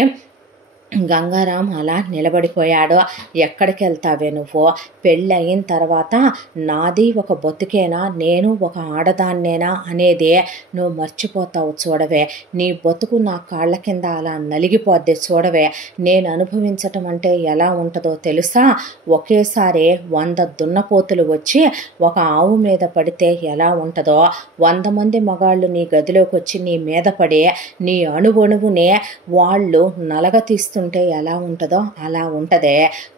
గంగారాం అలా నిలబడిపోయాడు. ఎక్కడికి వెళ్తావే నువ్వు? పెళ్ళి అయిన తర్వాత నాది ఒక బతుకేనా, నేను ఒక ఆడదాన్నేనా అనేది నువ్వు మర్చిపోతావు చూడవే. నీ బతుకు నా కాళ్ళ కింద అలా నలిగిపోద్ది చూడవే. నేను అనుభవించటం అంటే ఎలా ఉంటుందో తెలుసా? ఒకేసారి 100 దున్నపోతులు వచ్చి ఒక ఆవు మీద పడితే ఎలా ఉంటుందో, 100 మంది మగాళ్ళు నీ గదిలోకి వచ్చి నీ మీద పడి నీ అణువణువునే వాళ్ళు నలగ తీస్తుంటే ఎలా ఉంటుందో అలా ఉంటదే.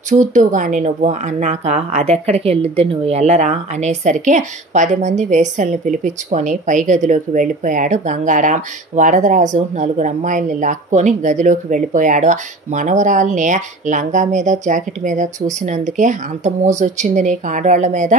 చూద్దు గాని నువ్వు అన్నాక అదెక్కడికి వెళ్ళొద్దు, నువ్వు వెళ్ళరా అనేసరికి 10 మంది వేశ్యల్ని పిలిపించుకొని పై గదిలోకి వెళ్ళిపోయాడు గంగారాం. వరదరాజు 4 అమ్మాయిల్ని లాక్కొని గదిలోకి వెళ్ళిపోయాడు. మనవరాల్ని లంగా మీద జాకెట్ మీద చూసినందుకే అంత మోజు వచ్చింది నీకు ఆడవాళ్ల మీద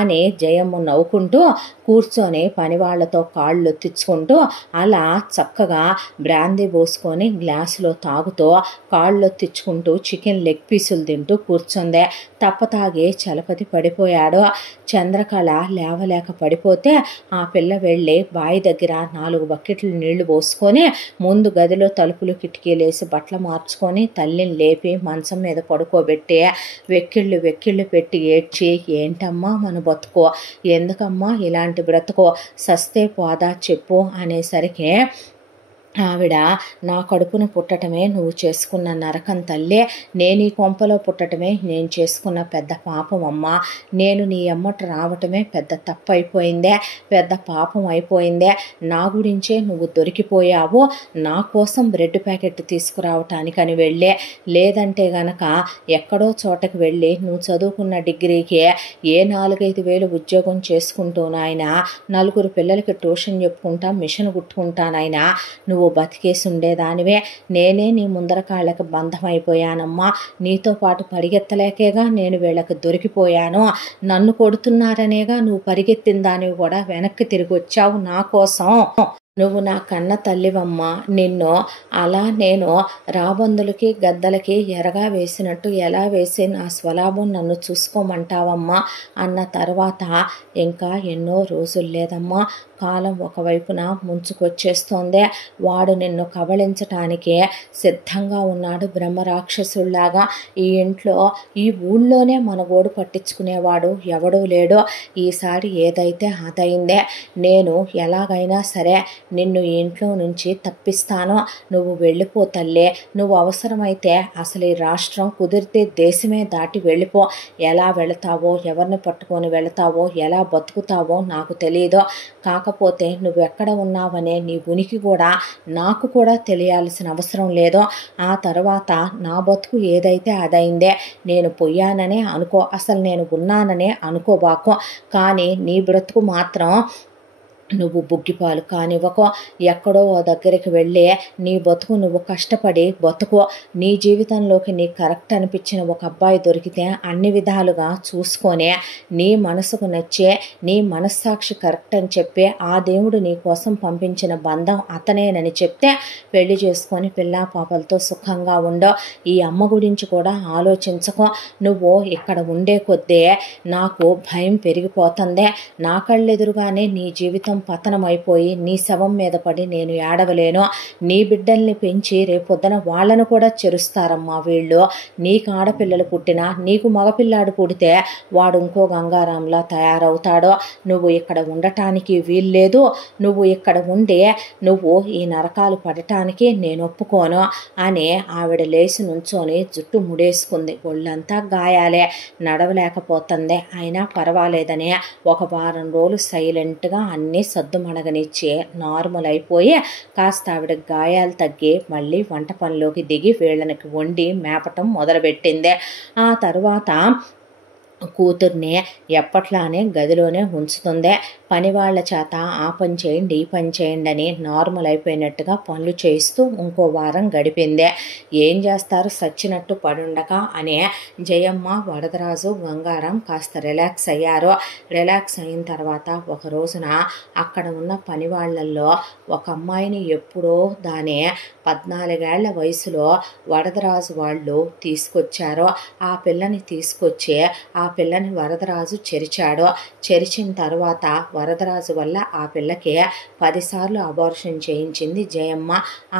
అని జయమ్మ నవ్వుకుంటూ కూర్చొని పనివాళ్లతో కాళ్ళు తెచ్చుకుంటూ అలా చక్కగా బ్రాందీ పోసుకొని గ్లాసులో తాగుతూ కాళ్ళు తెచ్చుకుంటూ చికెన్ లెగ్ పీసులు తింటూ కూర్చుందే. తప్పతాగి చలపతి పడిపోయాడు. చంద్రకళ లేవలేక పడిపోతే ఆ పిల్ల వెళ్ళి బావి దగ్గర 4 బకెట్లు నీళ్లు పోసుకొని ముందు గదిలో తలుపులు కిటికీలేసి బట్టలు మార్చుకొని తల్లిని లేపి మంచం మీద పడుకోబెట్టి వెక్కిళ్ళు పెట్టి ఏడ్చి, ఏంటమ్మా మన బతుకో, ఎందుకమ్మా ఇలాంటి బ్రతుకో, సస్తే పోదా చెప్పు అనేసరికి ఆవిడ, నా కడుపున పుట్టటమే నువ్వు చేసుకున్న నరకం తల్లే, నేను ఈ కొంపలో పుట్టటమే నేను చేసుకున్న పెద్ద పాపం అమ్మా, నేను నీ ఎమ్మట రావటమే పెద్ద తప్పు అయిపోయిందే, పెద్ద పాపం అయిపోయిందే, నా గురించే నువ్వు దొరికిపోయావు, నా కోసం బ్రెడ్ ప్యాకెట్ తీసుకురావటానికని వెళ్ళే, లేదంటే గనక ఎక్కడో చోటకి వెళ్ళి నువ్వు చదువుకున్న డిగ్రీకి ఏ 4-5 వేలు ఉద్యోగం చేసుకుంటూ నాయన 4 పిల్లలకి ట్యూషన్ చెప్పుకుంటా మిషన్ కుట్టుకుంటానైనా నువ్వు బతికేసి ఉండేదానివే. నేనే నీ ముందర కాళ్ళకి బంధం అయిపోయానమ్మా, నీతో పాటు పరిగెత్తలేకేగా నేను వీళ్ళకి దొరికిపోయాను, నన్ను కొడుతున్నారనేగా నువ్వు పరిగెత్తిన దానివి కూడా వెనక్కి తిరిగి వచ్చావు నా కోసం. నువ్వు నా కన్న తల్లివమ్మా, నిన్ను అలా నేను రాబందులకి గద్దలకి ఎరగా వేసినట్టు ఎలా వేసి నా స్వలాభం నన్ను చూసుకోమంటావమ్మా అన్న తర్వాత ఇంకా ఎన్నో రోజులు లేదమ్మా, కాలం ఒకవైపున ముంచుకొచ్చేస్తోందే. వాడు నిన్ను కబళించటానికే సిద్ధంగా ఉన్నాడు బ్రహ్మరాక్షసుల్లాగా. ఈ ఇంట్లో ఈ ఊళ్ళోనే మన గోడు పట్టించుకునేవాడు ఎవడూ లేడు. ఈసారి ఏదైతే అదైందే, నేను ఎలాగైనా సరే నిన్ను ఈ ఇంట్లో నుంచి తప్పిస్తాను, నువ్వు వెళ్ళిపోతల్లే, నువ్వు అవసరమైతే అసలు ఈ రాష్ట్రం కుదిరితే దేశమే దాటి వెళ్ళిపో, ఎలా వెళతావో ఎవరిని పట్టుకొని వెళతావో ఎలా బతుకుతావో నాకు తెలియదు, కాకపోతే నువ్వెక్కడ ఉన్నావనే నీ ఉనికి కూడా నాకు కూడా తెలియాల్సిన అవసరం లేదు. ఆ తర్వాత నా బతుకు ఏదైతే అదైందే, నేను పోయాననే అనుకో, అసలు నేను ఉన్నాననే అనుకోబాకు, కానీ నీ బ్రతుకు మాత్రం నువ్వు బుగ్గిపాలు కానివ్వకో, ఎక్కడో ఓ దగ్గరికి వెళ్ళి నీ బతుకు నువ్వు కష్టపడి బతుకో. నీ జీవితంలోకి నీ కరెక్ట్ అనిపించిన ఒక అబ్బాయి దొరికితే అన్ని విధాలుగా చూసుకొని నీ మనసుకు నచ్చే, నీ మనస్సాక్షి కరెక్ట్ అని చెప్పి ఆ దేవుడు నీ కోసం పంపించిన బంధం అతనేనని చెప్తే పెళ్లి చేసుకొని పిల్లా పాపలతో సుఖంగా ఉండో. ఈ అమ్మ గురించి కూడా ఆలోచించకో. నువ్వు ఇక్కడ ఉండే కొద్దీ నాకు భయం పెరిగిపోతుందే. నా కళ్ళెదురుగానే నీ జీవితం పతనమైపోయి నీ శవం మీద పడి నేను ఏడవలేను. నీ బిడ్డల్ని పెంచి రేపొద్దున వాళ్ళను కూడా చెరుస్తారమ్మా వీళ్ళు. నీకు ఆడపిల్లలు పుట్టినా నీకు మగపిల్లాడు పుడితే వాడు ఇంకో గంగారాంలా తయారవుతాడో. నువ్వు ఇక్కడ ఉండటానికి వీల్లేదు. నువ్వు ఇక్కడ ఉండి నువ్వు ఈ నరకాలు పడటానికి నేను ఒప్పుకోను అని ఆవిడ లేచి నుంచొని జుట్టు ముడేసుకుంది. ఒళ్ళంతా గాయాలే, నడవలేకపోతుంది. అయినా పర్వాలేదని ఒక వారం రోజులు సైలెంట్గా అన్నీ సద్దుమణగనిచ్చి నార్మల్ అయిపోయి కాస్త ఆవిడ గాయాలు తగ్గి మళ్ళీ వంట పనిలోకి దిగి వీళ్ళనికి వండి మేపటం మొదలుపెట్టింది. ఆ తర్వాత కూతుర్ని ఎప్పట్లానే గదిలోనే ఉంచుతుంది. పని వాళ్ళ చేత ఆ పని చేయండి ఈ పని చేయండి అని నార్మల్ అయిపోయినట్టుగా పనులు చేస్తూ ఇంకో వారం గడిపింది. ఏం చేస్తారు సచ్చినట్టు పడుండక అనే జయమ్మ, వరదరాజు, గంగారాం కాస్త రిలాక్స్ అయ్యారు. రిలాక్స్ అయిన తర్వాత ఒక రోజున అక్కడ ఉన్న పని వాళ్ళల్లో ఒక అమ్మాయిని ఎప్పుడో దాని 14 ఏళ్ల వయసులో వరదరాజు వాళ్ళు తీసుకొచ్చారు. ఆ పిల్లని తీసుకొచ్చి ఆ పిల్లని వరదరాజు చెరిచాడు. చెరిచిన తర్వాత వరదరాజు వల్ల ఆ పిల్లకి 10 సార్లు అబార్షన్ చేయించింది జయమ్మ.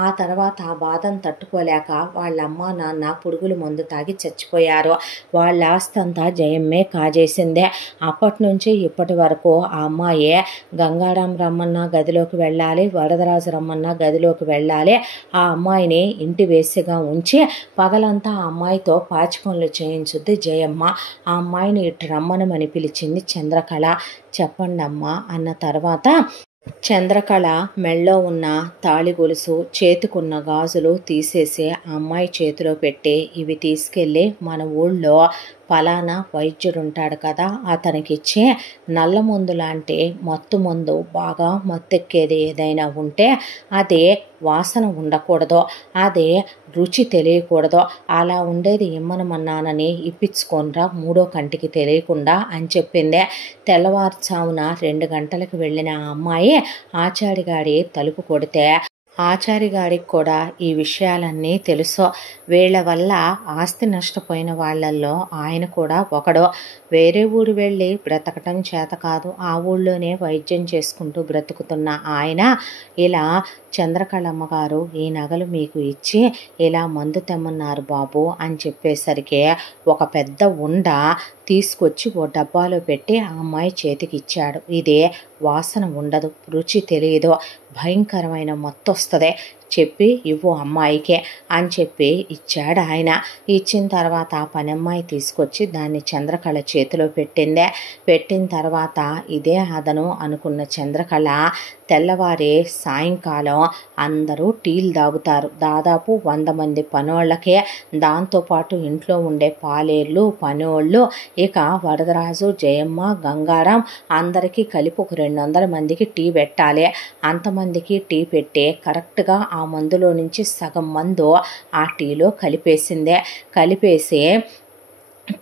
ఆ తర్వాత ఆ బాధను తట్టుకోలేక వాళ్ళ అమ్మ నాన్న పురుగుల మందు తాగి చచ్చిపోయారు. వాళ్ళ ఆస్తంతా జయమ్మే కాజేసిందే. అప్పటి నుంచి ఇప్పటి వరకు ఆ అమ్మాయి గంగారాం రమ్మన్నా గదిలోకి వెళ్ళాలి, వరదరాజు రమ్మన్నా గదిలోకి వెళ్ళాలి. ఆ అమ్మాయిని ఇంటి వేసిగా ఉంచి పగలంతా ఆ అమ్మాయితో పాచి పనులు చేయించుద్ది జయమ్మ. ఆ అమ్మాయిని ఇటు రమ్మనమని పిలిచింది చంద్రకళ. చెప్పండమ్మా అన్న తర్వాత చంద్రకళ మెళ్ళో ఉన్న తాళి గొలుసు, చేతికున్న గాజులు తీసేసి ఆ అమ్మాయి చేతిలో పెట్టి, ఇవి తీసుకెళ్ళి మన ఊళ్ళో ఫలానా వైద్యుడుంటాడు కదా అతనికిచ్చే నల్ల మందు లాంటి మత్తు మందు, బాగా మత్తెక్కేది ఏదైనా ఉంటే అదే వాసన ఉండకూడదు, అదే రుచి తెలియకూడదు, అలా ఉండేది ఇమ్మనమన్నానని ఇప్పించుకోనరా 3వ కంటికి తెలియకుండా అని చెప్పిందే. తెల్లవారుజామున 2 గంటలకు వెళ్ళిన ఆ అమ్మాయి ఆచారిగాడి తలుపు కొడితే ఆచారిగాడికి కూడా ఈ విషయాలన్నీ తెలుసు. వీళ్ళ వల్ల ఆస్తి నష్టపోయిన వాళ్ళల్లో ఆయన కూడా ఒకడు. వేరే ఊరు వెళ్ళి బ్రతకటం చేత కాదు, ఆ ఊళ్ళోనే వైద్యం చేసుకుంటూ బ్రతుకుతున్న ఆయన ఇలా చంద్రకళమ్మ గారు ఈ నగలు మీకు ఇచ్చి ఇలా మందు తెమ్మన్నారు బాబు అని చెప్పేసరికి ఒక పెద్ద ఉండ తీసుకొచ్చి ఓ డబ్బాలో పెట్టి ఆ అమ్మాయి చేతికి ఇచ్చాడు. ఇదే వాసన ఉండదు, రుచి తెలియదు, భయంకరమైన మత్తు వస్తుంది, చెప్పి ఇవ్వు అమ్మాయికే అని చెప్పి ఇచ్చాడు ఆయన. ఇచ్చిన తర్వాత ఆ పని అమ్మాయి తీసుకొచ్చి దాన్ని చంద్రకళ చేతిలో పెట్టిందే. పెట్టిన తర్వాత ఇదే అదను అనుకున్న చంద్రకళ తెల్లవారి సాయంకాలం అందరూ టీలు తాగుతారు. దాదాపు 100 మంది పనోళ్ళకే, దాంతోపాటు ఇంట్లో ఉండే పాలేర్లు, పనోళ్ళు, ఇక వరదరాజు, జయమ్మ, గంగారాం అందరికీ కలిపి ఒక 200 మందికి టీ పెట్టాలి. అంతమందికి టీ పెట్టి కరెక్ట్గా ఆ మందులో నుంచి సగం మందు ఆ టీలో కలిపేసిందే. కలిపేసి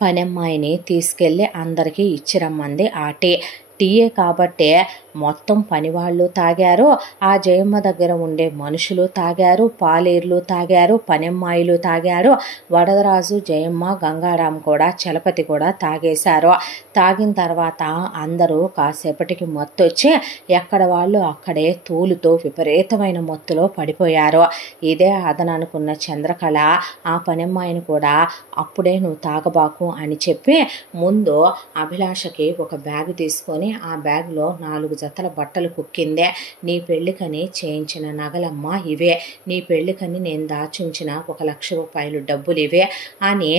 పనమ్మాయిని తీసుకెళ్ళి అందరికీ ఇచ్చిరమ్మంది ఆ టీయే కాబట్టే మొత్తం పనివాళ్ళు తాగారు, ఆ జయమ్మ దగ్గర ఉండే మనుషులు తాగారు, పాలేర్లు తాగారు, పనమ్మాయిలు తాగారు, వరదరాజు, జయమ్మ, గంగారాం కూడా చలపతి కూడా తాగేశారు. తాగిన తర్వాత అందరూ కాసేపటికి మత్తు వచ్చి ఎక్కడ వాళ్ళు అక్కడే తూలుతో విపరీతమైన మత్తులో పడిపోయారు. ఇదే అదననుకున్న చంద్రకళ ఆ పనమ్మాయిని కూడా అప్పుడే నువ్వు తాగబాకు అని చెప్పి ముందు అభిలాషకి ఒక బ్యాగ్ తీసుకొని ఆ బ్యాగ్లో 4 జతల బట్టలు కుక్కిందే. నీ పెళ్ళికని చేయించిన నగలమ్మ ఇవే, నీ పెళ్ళికని నేను దాచుంచిన 1 లక్ష రూపాయలు డబ్బులు ఇవే అని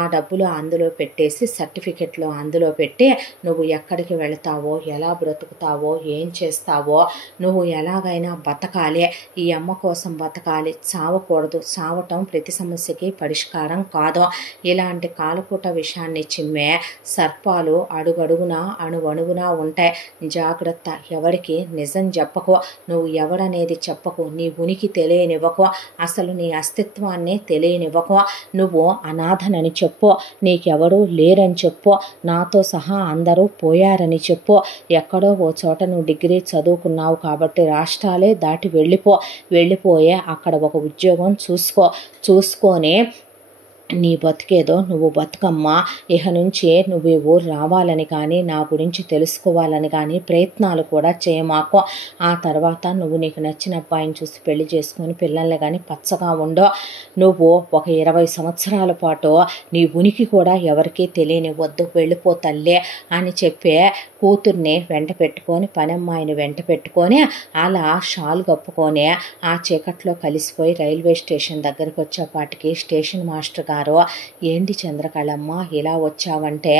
ఆ డబ్బులు అందులో పెట్టేసి సర్టిఫికెట్లో అందులో పెట్టి నువ్వు ఎక్కడికి వెళతావో, ఎలా బ్రతుకుతావో, ఏం చేస్తావో, నువ్వు ఎలాగైనా బతకాలి, ఈ అమ్మ కోసం బతకాలి, చావకూడదు, చావటం ప్రతి సమస్యకి పరిష్కారం కాదు, ఇలాంటి కాలకూట విషయాన్ని చిమ్మే సర్పాలు అడుగడుగునా అణువణువునా ఉంటాయి, జాగ్రత్త. ఎవరికి నిజం చెప్పకు, నువ్వు ఎవరనేది చెప్పకు, నీ ఉనికి తెలియనివ్వకు, అసలు నీ అస్తిత్వాన్ని తెలియనివ్వకు, నువ్వు అనాథనని చెప్పు, నీకెవరూ లేరని చెప్పు, నాతో సహా అందరూ పోయారని చెప్పు, ఎక్కడో ఓ చోట నువ్వు డిగ్రీ చదువుకున్నావు కాబట్టి రాష్ట్రాలే దాటి వెళ్ళిపోయే అక్కడ ఒక ఉద్యోగం చూసుకొని నీ బతికేదో నువ్వు బతుకమ్మా. ఇహ నుంచి నువ్వు ఈ ఊరు రావాలని కానీ నా గురించి తెలుసుకోవాలని కానీ ప్రయత్నాలు కూడా చేయమాకు. ఆ తర్వాత నువ్వు నీకు నచ్చిన అబ్బాయిని చూసి పెళ్లి చేసుకొని పిల్లల్ని కానీ పచ్చగా ఉండో. నువ్వు ఒక 20 సంవత్సరాల పాటు నీ ఉనికి కూడా ఎవరికీ తెలియనివ్వద్దు, వెళ్ళిపో తల్లే అని చెప్పే కూతుర్ని వెంట పెట్టుకొని పనమ్మాయిని వెంట పెట్టుకొని అలా షాల్ కప్పుకొని ఆ చీకట్లో కలిసిపోయి రైల్వే స్టేషన్ దగ్గరికి వచ్చేపాటికి స్టేషన్ మాస్టర్ గారు, ఏంటి చంద్రకళమ్మ ఇలా వచ్చావంటే,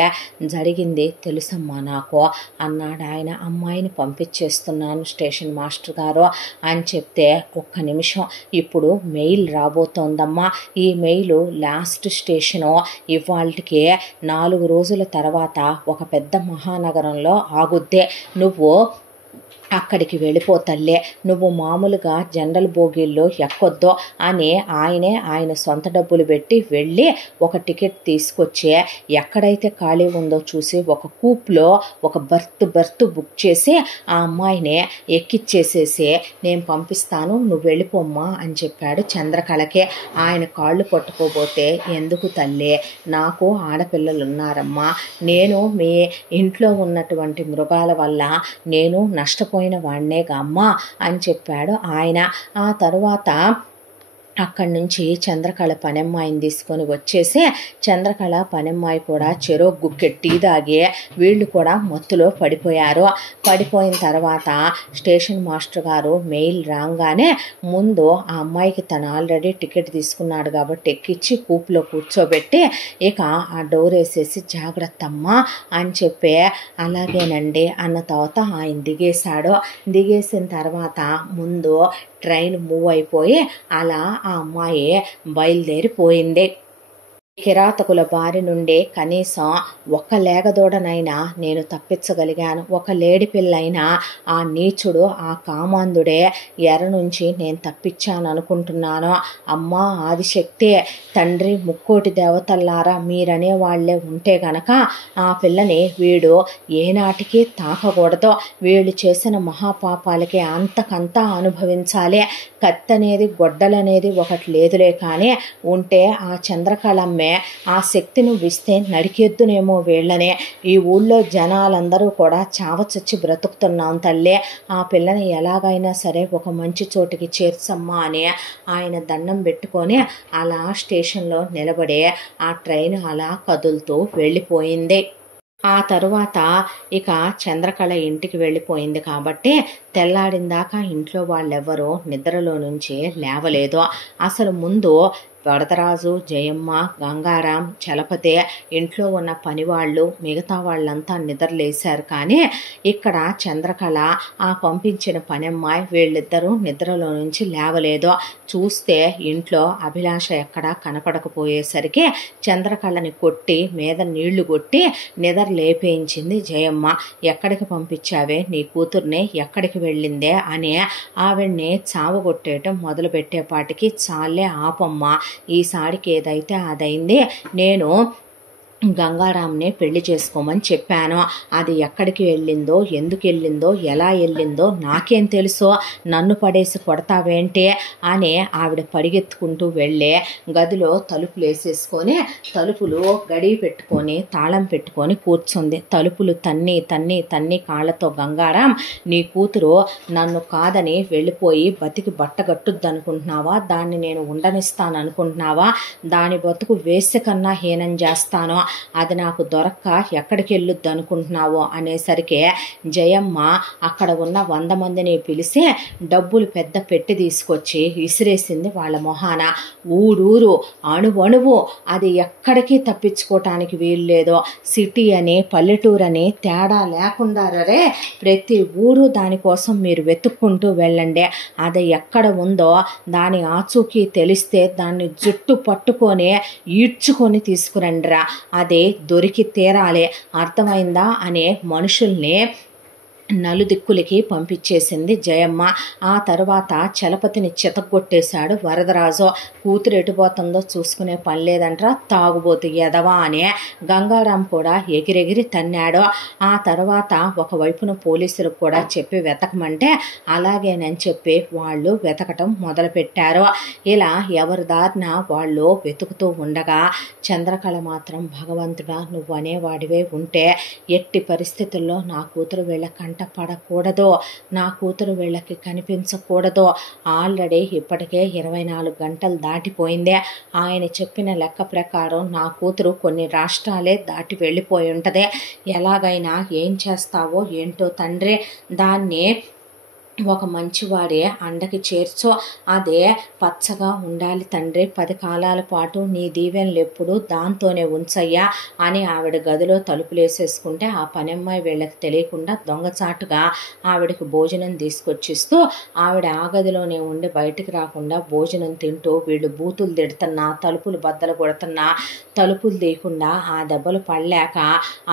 జరిగింది తెలుసమ్మా నాకు అన్నాడు ఆయన. అమ్మాయిని పంపించేస్తున్నాను స్టేషన్ మాస్టర్ గారు అని చెప్తే, ఒక్క నిమిషం, ఇప్పుడు మెయిల్ రాబోతోందమ్మా, ఈ మెయిల్ లాస్ట్ స్టేషను ఇవాళకి 4 రోజుల తర్వాత ఒక పెద్ద మహానగరంలో ఆగుద్దే, నువ్వు అక్కడికి వెళ్ళిపోతల్లే, నువ్వు మామూలుగా జనరల్ బోగీల్లో ఎక్కొద్దు అని ఆయన సొంత డబ్బులు పెట్టి వెళ్ళి ఒక టికెట్ తీసుకొచ్చి ఎక్కడైతే ఖాళీ ఉందో చూసి ఒక కూప్లో ఒక బర్త్ బుక్ చేసి ఆ అమ్మాయిని ఎక్కిచ్చేసేసి నేను పంపిస్తాను, నువ్వు వెళ్ళిపోమ్మా అని చెప్పాడు చంద్రకళకి. ఆయన కాళ్ళు పట్టుకోబోతే, ఎందుకు తల్లి, నాకు ఆడపిల్లలు ఉన్నారమ్మా, నేను మీ ఇంట్లో ఉన్నటువంటి మృగాల వల్ల నేను నష్టపోయిన వాడినేగా అమ్మా అని చెప్పాడు ఆయన. ఆ తర్వాత అక్కడి నుంచి చంద్రకళ పనమ్మాయిని తీసుకొని వచ్చేసి చంద్రకళ పనమ్మాయి కూడా చెరో గుక్కెట్ టీ తాగి వీళ్ళు కూడా మత్తులో పడిపోయారు. పడిపోయిన తర్వాత స్టేషన్ మాస్టర్ గారు మెయిల్ రాగానే ముందు ఆ అమ్మాయికి తను ఆల్రెడీ టికెట్ తీసుకున్నాడు కాబట్టి ఎక్కించి కూపులో కూర్చోబెట్టి ఇక ఆ డోర్ వేసేసి జాగ్రత్త అమ్మా అని చెప్పి అలాగేనండి అన్న తర్వాత ఆయన దిగేసిన తర్వాత ముందు ట్రైన్ మూవ్ అయిపోయి అలా ఆ అమ్మాయి బయలుదేరిపోయింది. కిరాతకుల బారి నుండి కనీసం ఒక లేగదోడనైనా నేను తప్పించగలిగాను, ఒక లేడి పిల్లైనా ఆ నీచుడు ఆ కామాంధుడే ఎర నుంచి నేను తప్పించాను అనుకుంటున్నాను. అమ్మా ఆదిశక్తి, తండ్రి ముక్కోటి దేవతల్లారా మీరనే వాళ్ళే ఉంటే గనక ఆ పిల్లని వీడు ఏనాటికి తాకకూడదు, వీళ్ళు చేసిన మహాపాపాలకి అంతకంతా అనుభవించాలి. కత్తనేది గొడ్డలనేది ఒకటి లేదులే, కానీ ఉంటే ఆ చంద్రకళమ్మే ఆ శక్తిని విస్తే నడికెద్దునేమో వీళ్ళనే. ఈ ఊళ్ళో జనాలందరూ కూడా చావచచ్చి బ్రతుకుతున్నాం తల్లే, ఆ పిల్లని ఎలాగైనా సరే ఒక మంచి చోటికి చేర్చమ్మా అని ఆయన దండం పెట్టుకొని అలా స్టేషన్లో నిలబడి ఆ ట్రైన్ అలా కదులుతూ వెళ్ళిపోయింది. ఆ తరువాత ఇక చంద్రకళ ఇంటికి వెళ్ళిపోయింది కాబట్టి తెల్లాడిందాకా ఇంట్లో వాళ్ళెవ్వరూ నిద్రలో నుంచి లేవలేదు. అసలు ముందు వరదరాజు, జయమ్మ, గంగారాం, చలపతి, ఇంట్లో ఉన్న పనివాళ్ళు, మిగతా వాళ్ళంతా నిద్రలేశారు. కానీ ఇక్కడ చంద్రకళ ఆ పంపించిన పనమ్మాయి వీళ్ళిద్దరూ నిద్రలో నుంచి లేవలేదు. చూస్తే ఇంట్లో అభిలాష ఎక్కడా కనపడకపోయేసరికి చంద్రకళని కొట్టి మీద నీళ్లు కొట్టి నిద్ర లేపేయించింది జయమ్మ. ఎక్కడికి పంపించావే నీ కూతుర్ని, ఎక్కడికి వెళ్ళిందే అని ఆవిడ్ని చావగొట్టేయటం మొదలు పెట్టేపాటికి చాలే ఆపమ్మ, ఈసారికి ఏదైతే అదైంది, నేను గంగారాంని పెళ్లి చేసుకోమని చెప్పాను, అది ఎక్కడికి వెళ్ళిందో, ఎందుకు వెళ్ళిందో, ఎలా వెళ్ళిందో నాకేం తెలుసో, నన్ను పడేసి కొడతావేంటి అని ఆవిడ పరిగెత్తుకుంటూ వెళ్ళే గదిలో తలుపులు వేసేసుకొని తలుపులు గడి పెట్టుకొని తాళం పెట్టుకొని కూర్చుంది. తలుపులు తన్ని కాళ్ళతో, గంగారాం నీ కూతురు నన్ను కాదని వెళ్ళిపోయి బతికి బట్టగట్టుద్ది అనుకుంటున్నావా, దాన్ని నేను ఉండనిస్తాను అనుకుంటున్నావా, దాని బతుకు వేసే కన్నా హీనం చేస్తాను, అది నాకు దొరక్క ఎక్కడికి వెళ్ళొద్దు అనుకుంటున్నావో అనేసరికి జయమ్మ అక్కడ ఉన్న 100 మందిని పిలిచి డబ్బులు పెద్ద పెట్టి తీసుకొచ్చి విసిరేసింది వాళ్ళ మొహాన. ఊరూరు అణువణువు అది ఎక్కడికి తప్పించుకోవటానికి వీలు లేదో, సిటీ అని పల్లెటూరు అని తేడా లేకుండా రే ప్రతి ఊరు దానికోసం మీరు వెతుక్కుంటూ వెళ్ళండి, అది ఎక్కడ ఉందో దాని ఆచూకీ తెలిస్తే దాన్ని జుట్టు పట్టుకొని ఈడ్చుకొని తీసుకురండిరా అది దొరికి తీరాలి, అర్థమైందా అనే మనుషుల్ని నలుదిక్కులకి పంపించేసింది జయమ్మ. ఆ తర్వాత చలపతిని చితగ్గొట్టేశాడు వరదరాజు. కూతురు ఎటుపోతుందో చూసుకునే పని లేదంట్రా, తాగుబోతు ఎదవా అని గంగారాం కూడా ఎగిరెగిరి తన్నాడు. ఆ తర్వాత ఒకవైపున పోలీసులకు కూడా చెప్పి వెతకమంటే అలాగేనని చెప్పి వాళ్ళు వెతకటం మొదలుపెట్టారు. ఇలా ఎవరి దారిన వాళ్ళు వెతుకుతూ ఉండగా చంద్రకళ మాత్రం, భగవంతుడా నువ్వు అనేవాడివే ఉంటే ఎట్టి పరిస్థితుల్లో నా కూతురు వీళ్ళ కంట పడకూడదు, నా కూతురు వీళ్ళకి కనిపించకూడదు. ఆల్రెడీ ఇప్పటికే 24 గంటలు దాటిపోయిందే. ఆయన చెప్పిన లెక్క ప్రకారం నా కూతురు కొన్ని రాష్ట్రాలే దాటి వెళ్ళిపోయి ఉంటుంది. ఎలాగైనా ఏం చేస్తావో ఏంటో తండ్రి, దాన్ని ఒక మంచివాడే అండకి చేర్చో, అదే పచ్చగా ఉండాలి తండ్రి, 10 కాలాల పాటు నీ దీవెనలు ఎప్పుడు దాంతోనే ఉంచయ్యా అని ఆవిడ గదిలో తలుపులేసేసుకుంటే ఆ పనమ్మాయి వీళ్ళకి తెలియకుండా దొంగచాటుగా ఆవిడకి భోజనం తీసుకొచ్చిస్తూ ఆవిడ ఆ గదిలోనే ఉండి బయటికి రాకుండా భోజనం తింటూ వీళ్ళు బూతులు తిడుతున్నా, తలుపులు బద్దలు కొడుతున్నా, తలుపులు తీయకుండా ఆ దెబ్బలు పడలేక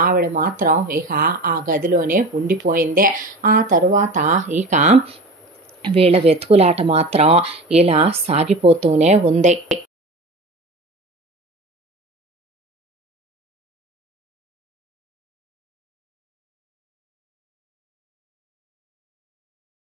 ఆవిడ మాత్రం ఇక ఆ గదిలోనే ఉండిపోయిందే. ఆ తరువాత ఇక వీళ్ళ వెతుకులాట మాత్రం ఇలా సాగిపోతూనే ఉంది.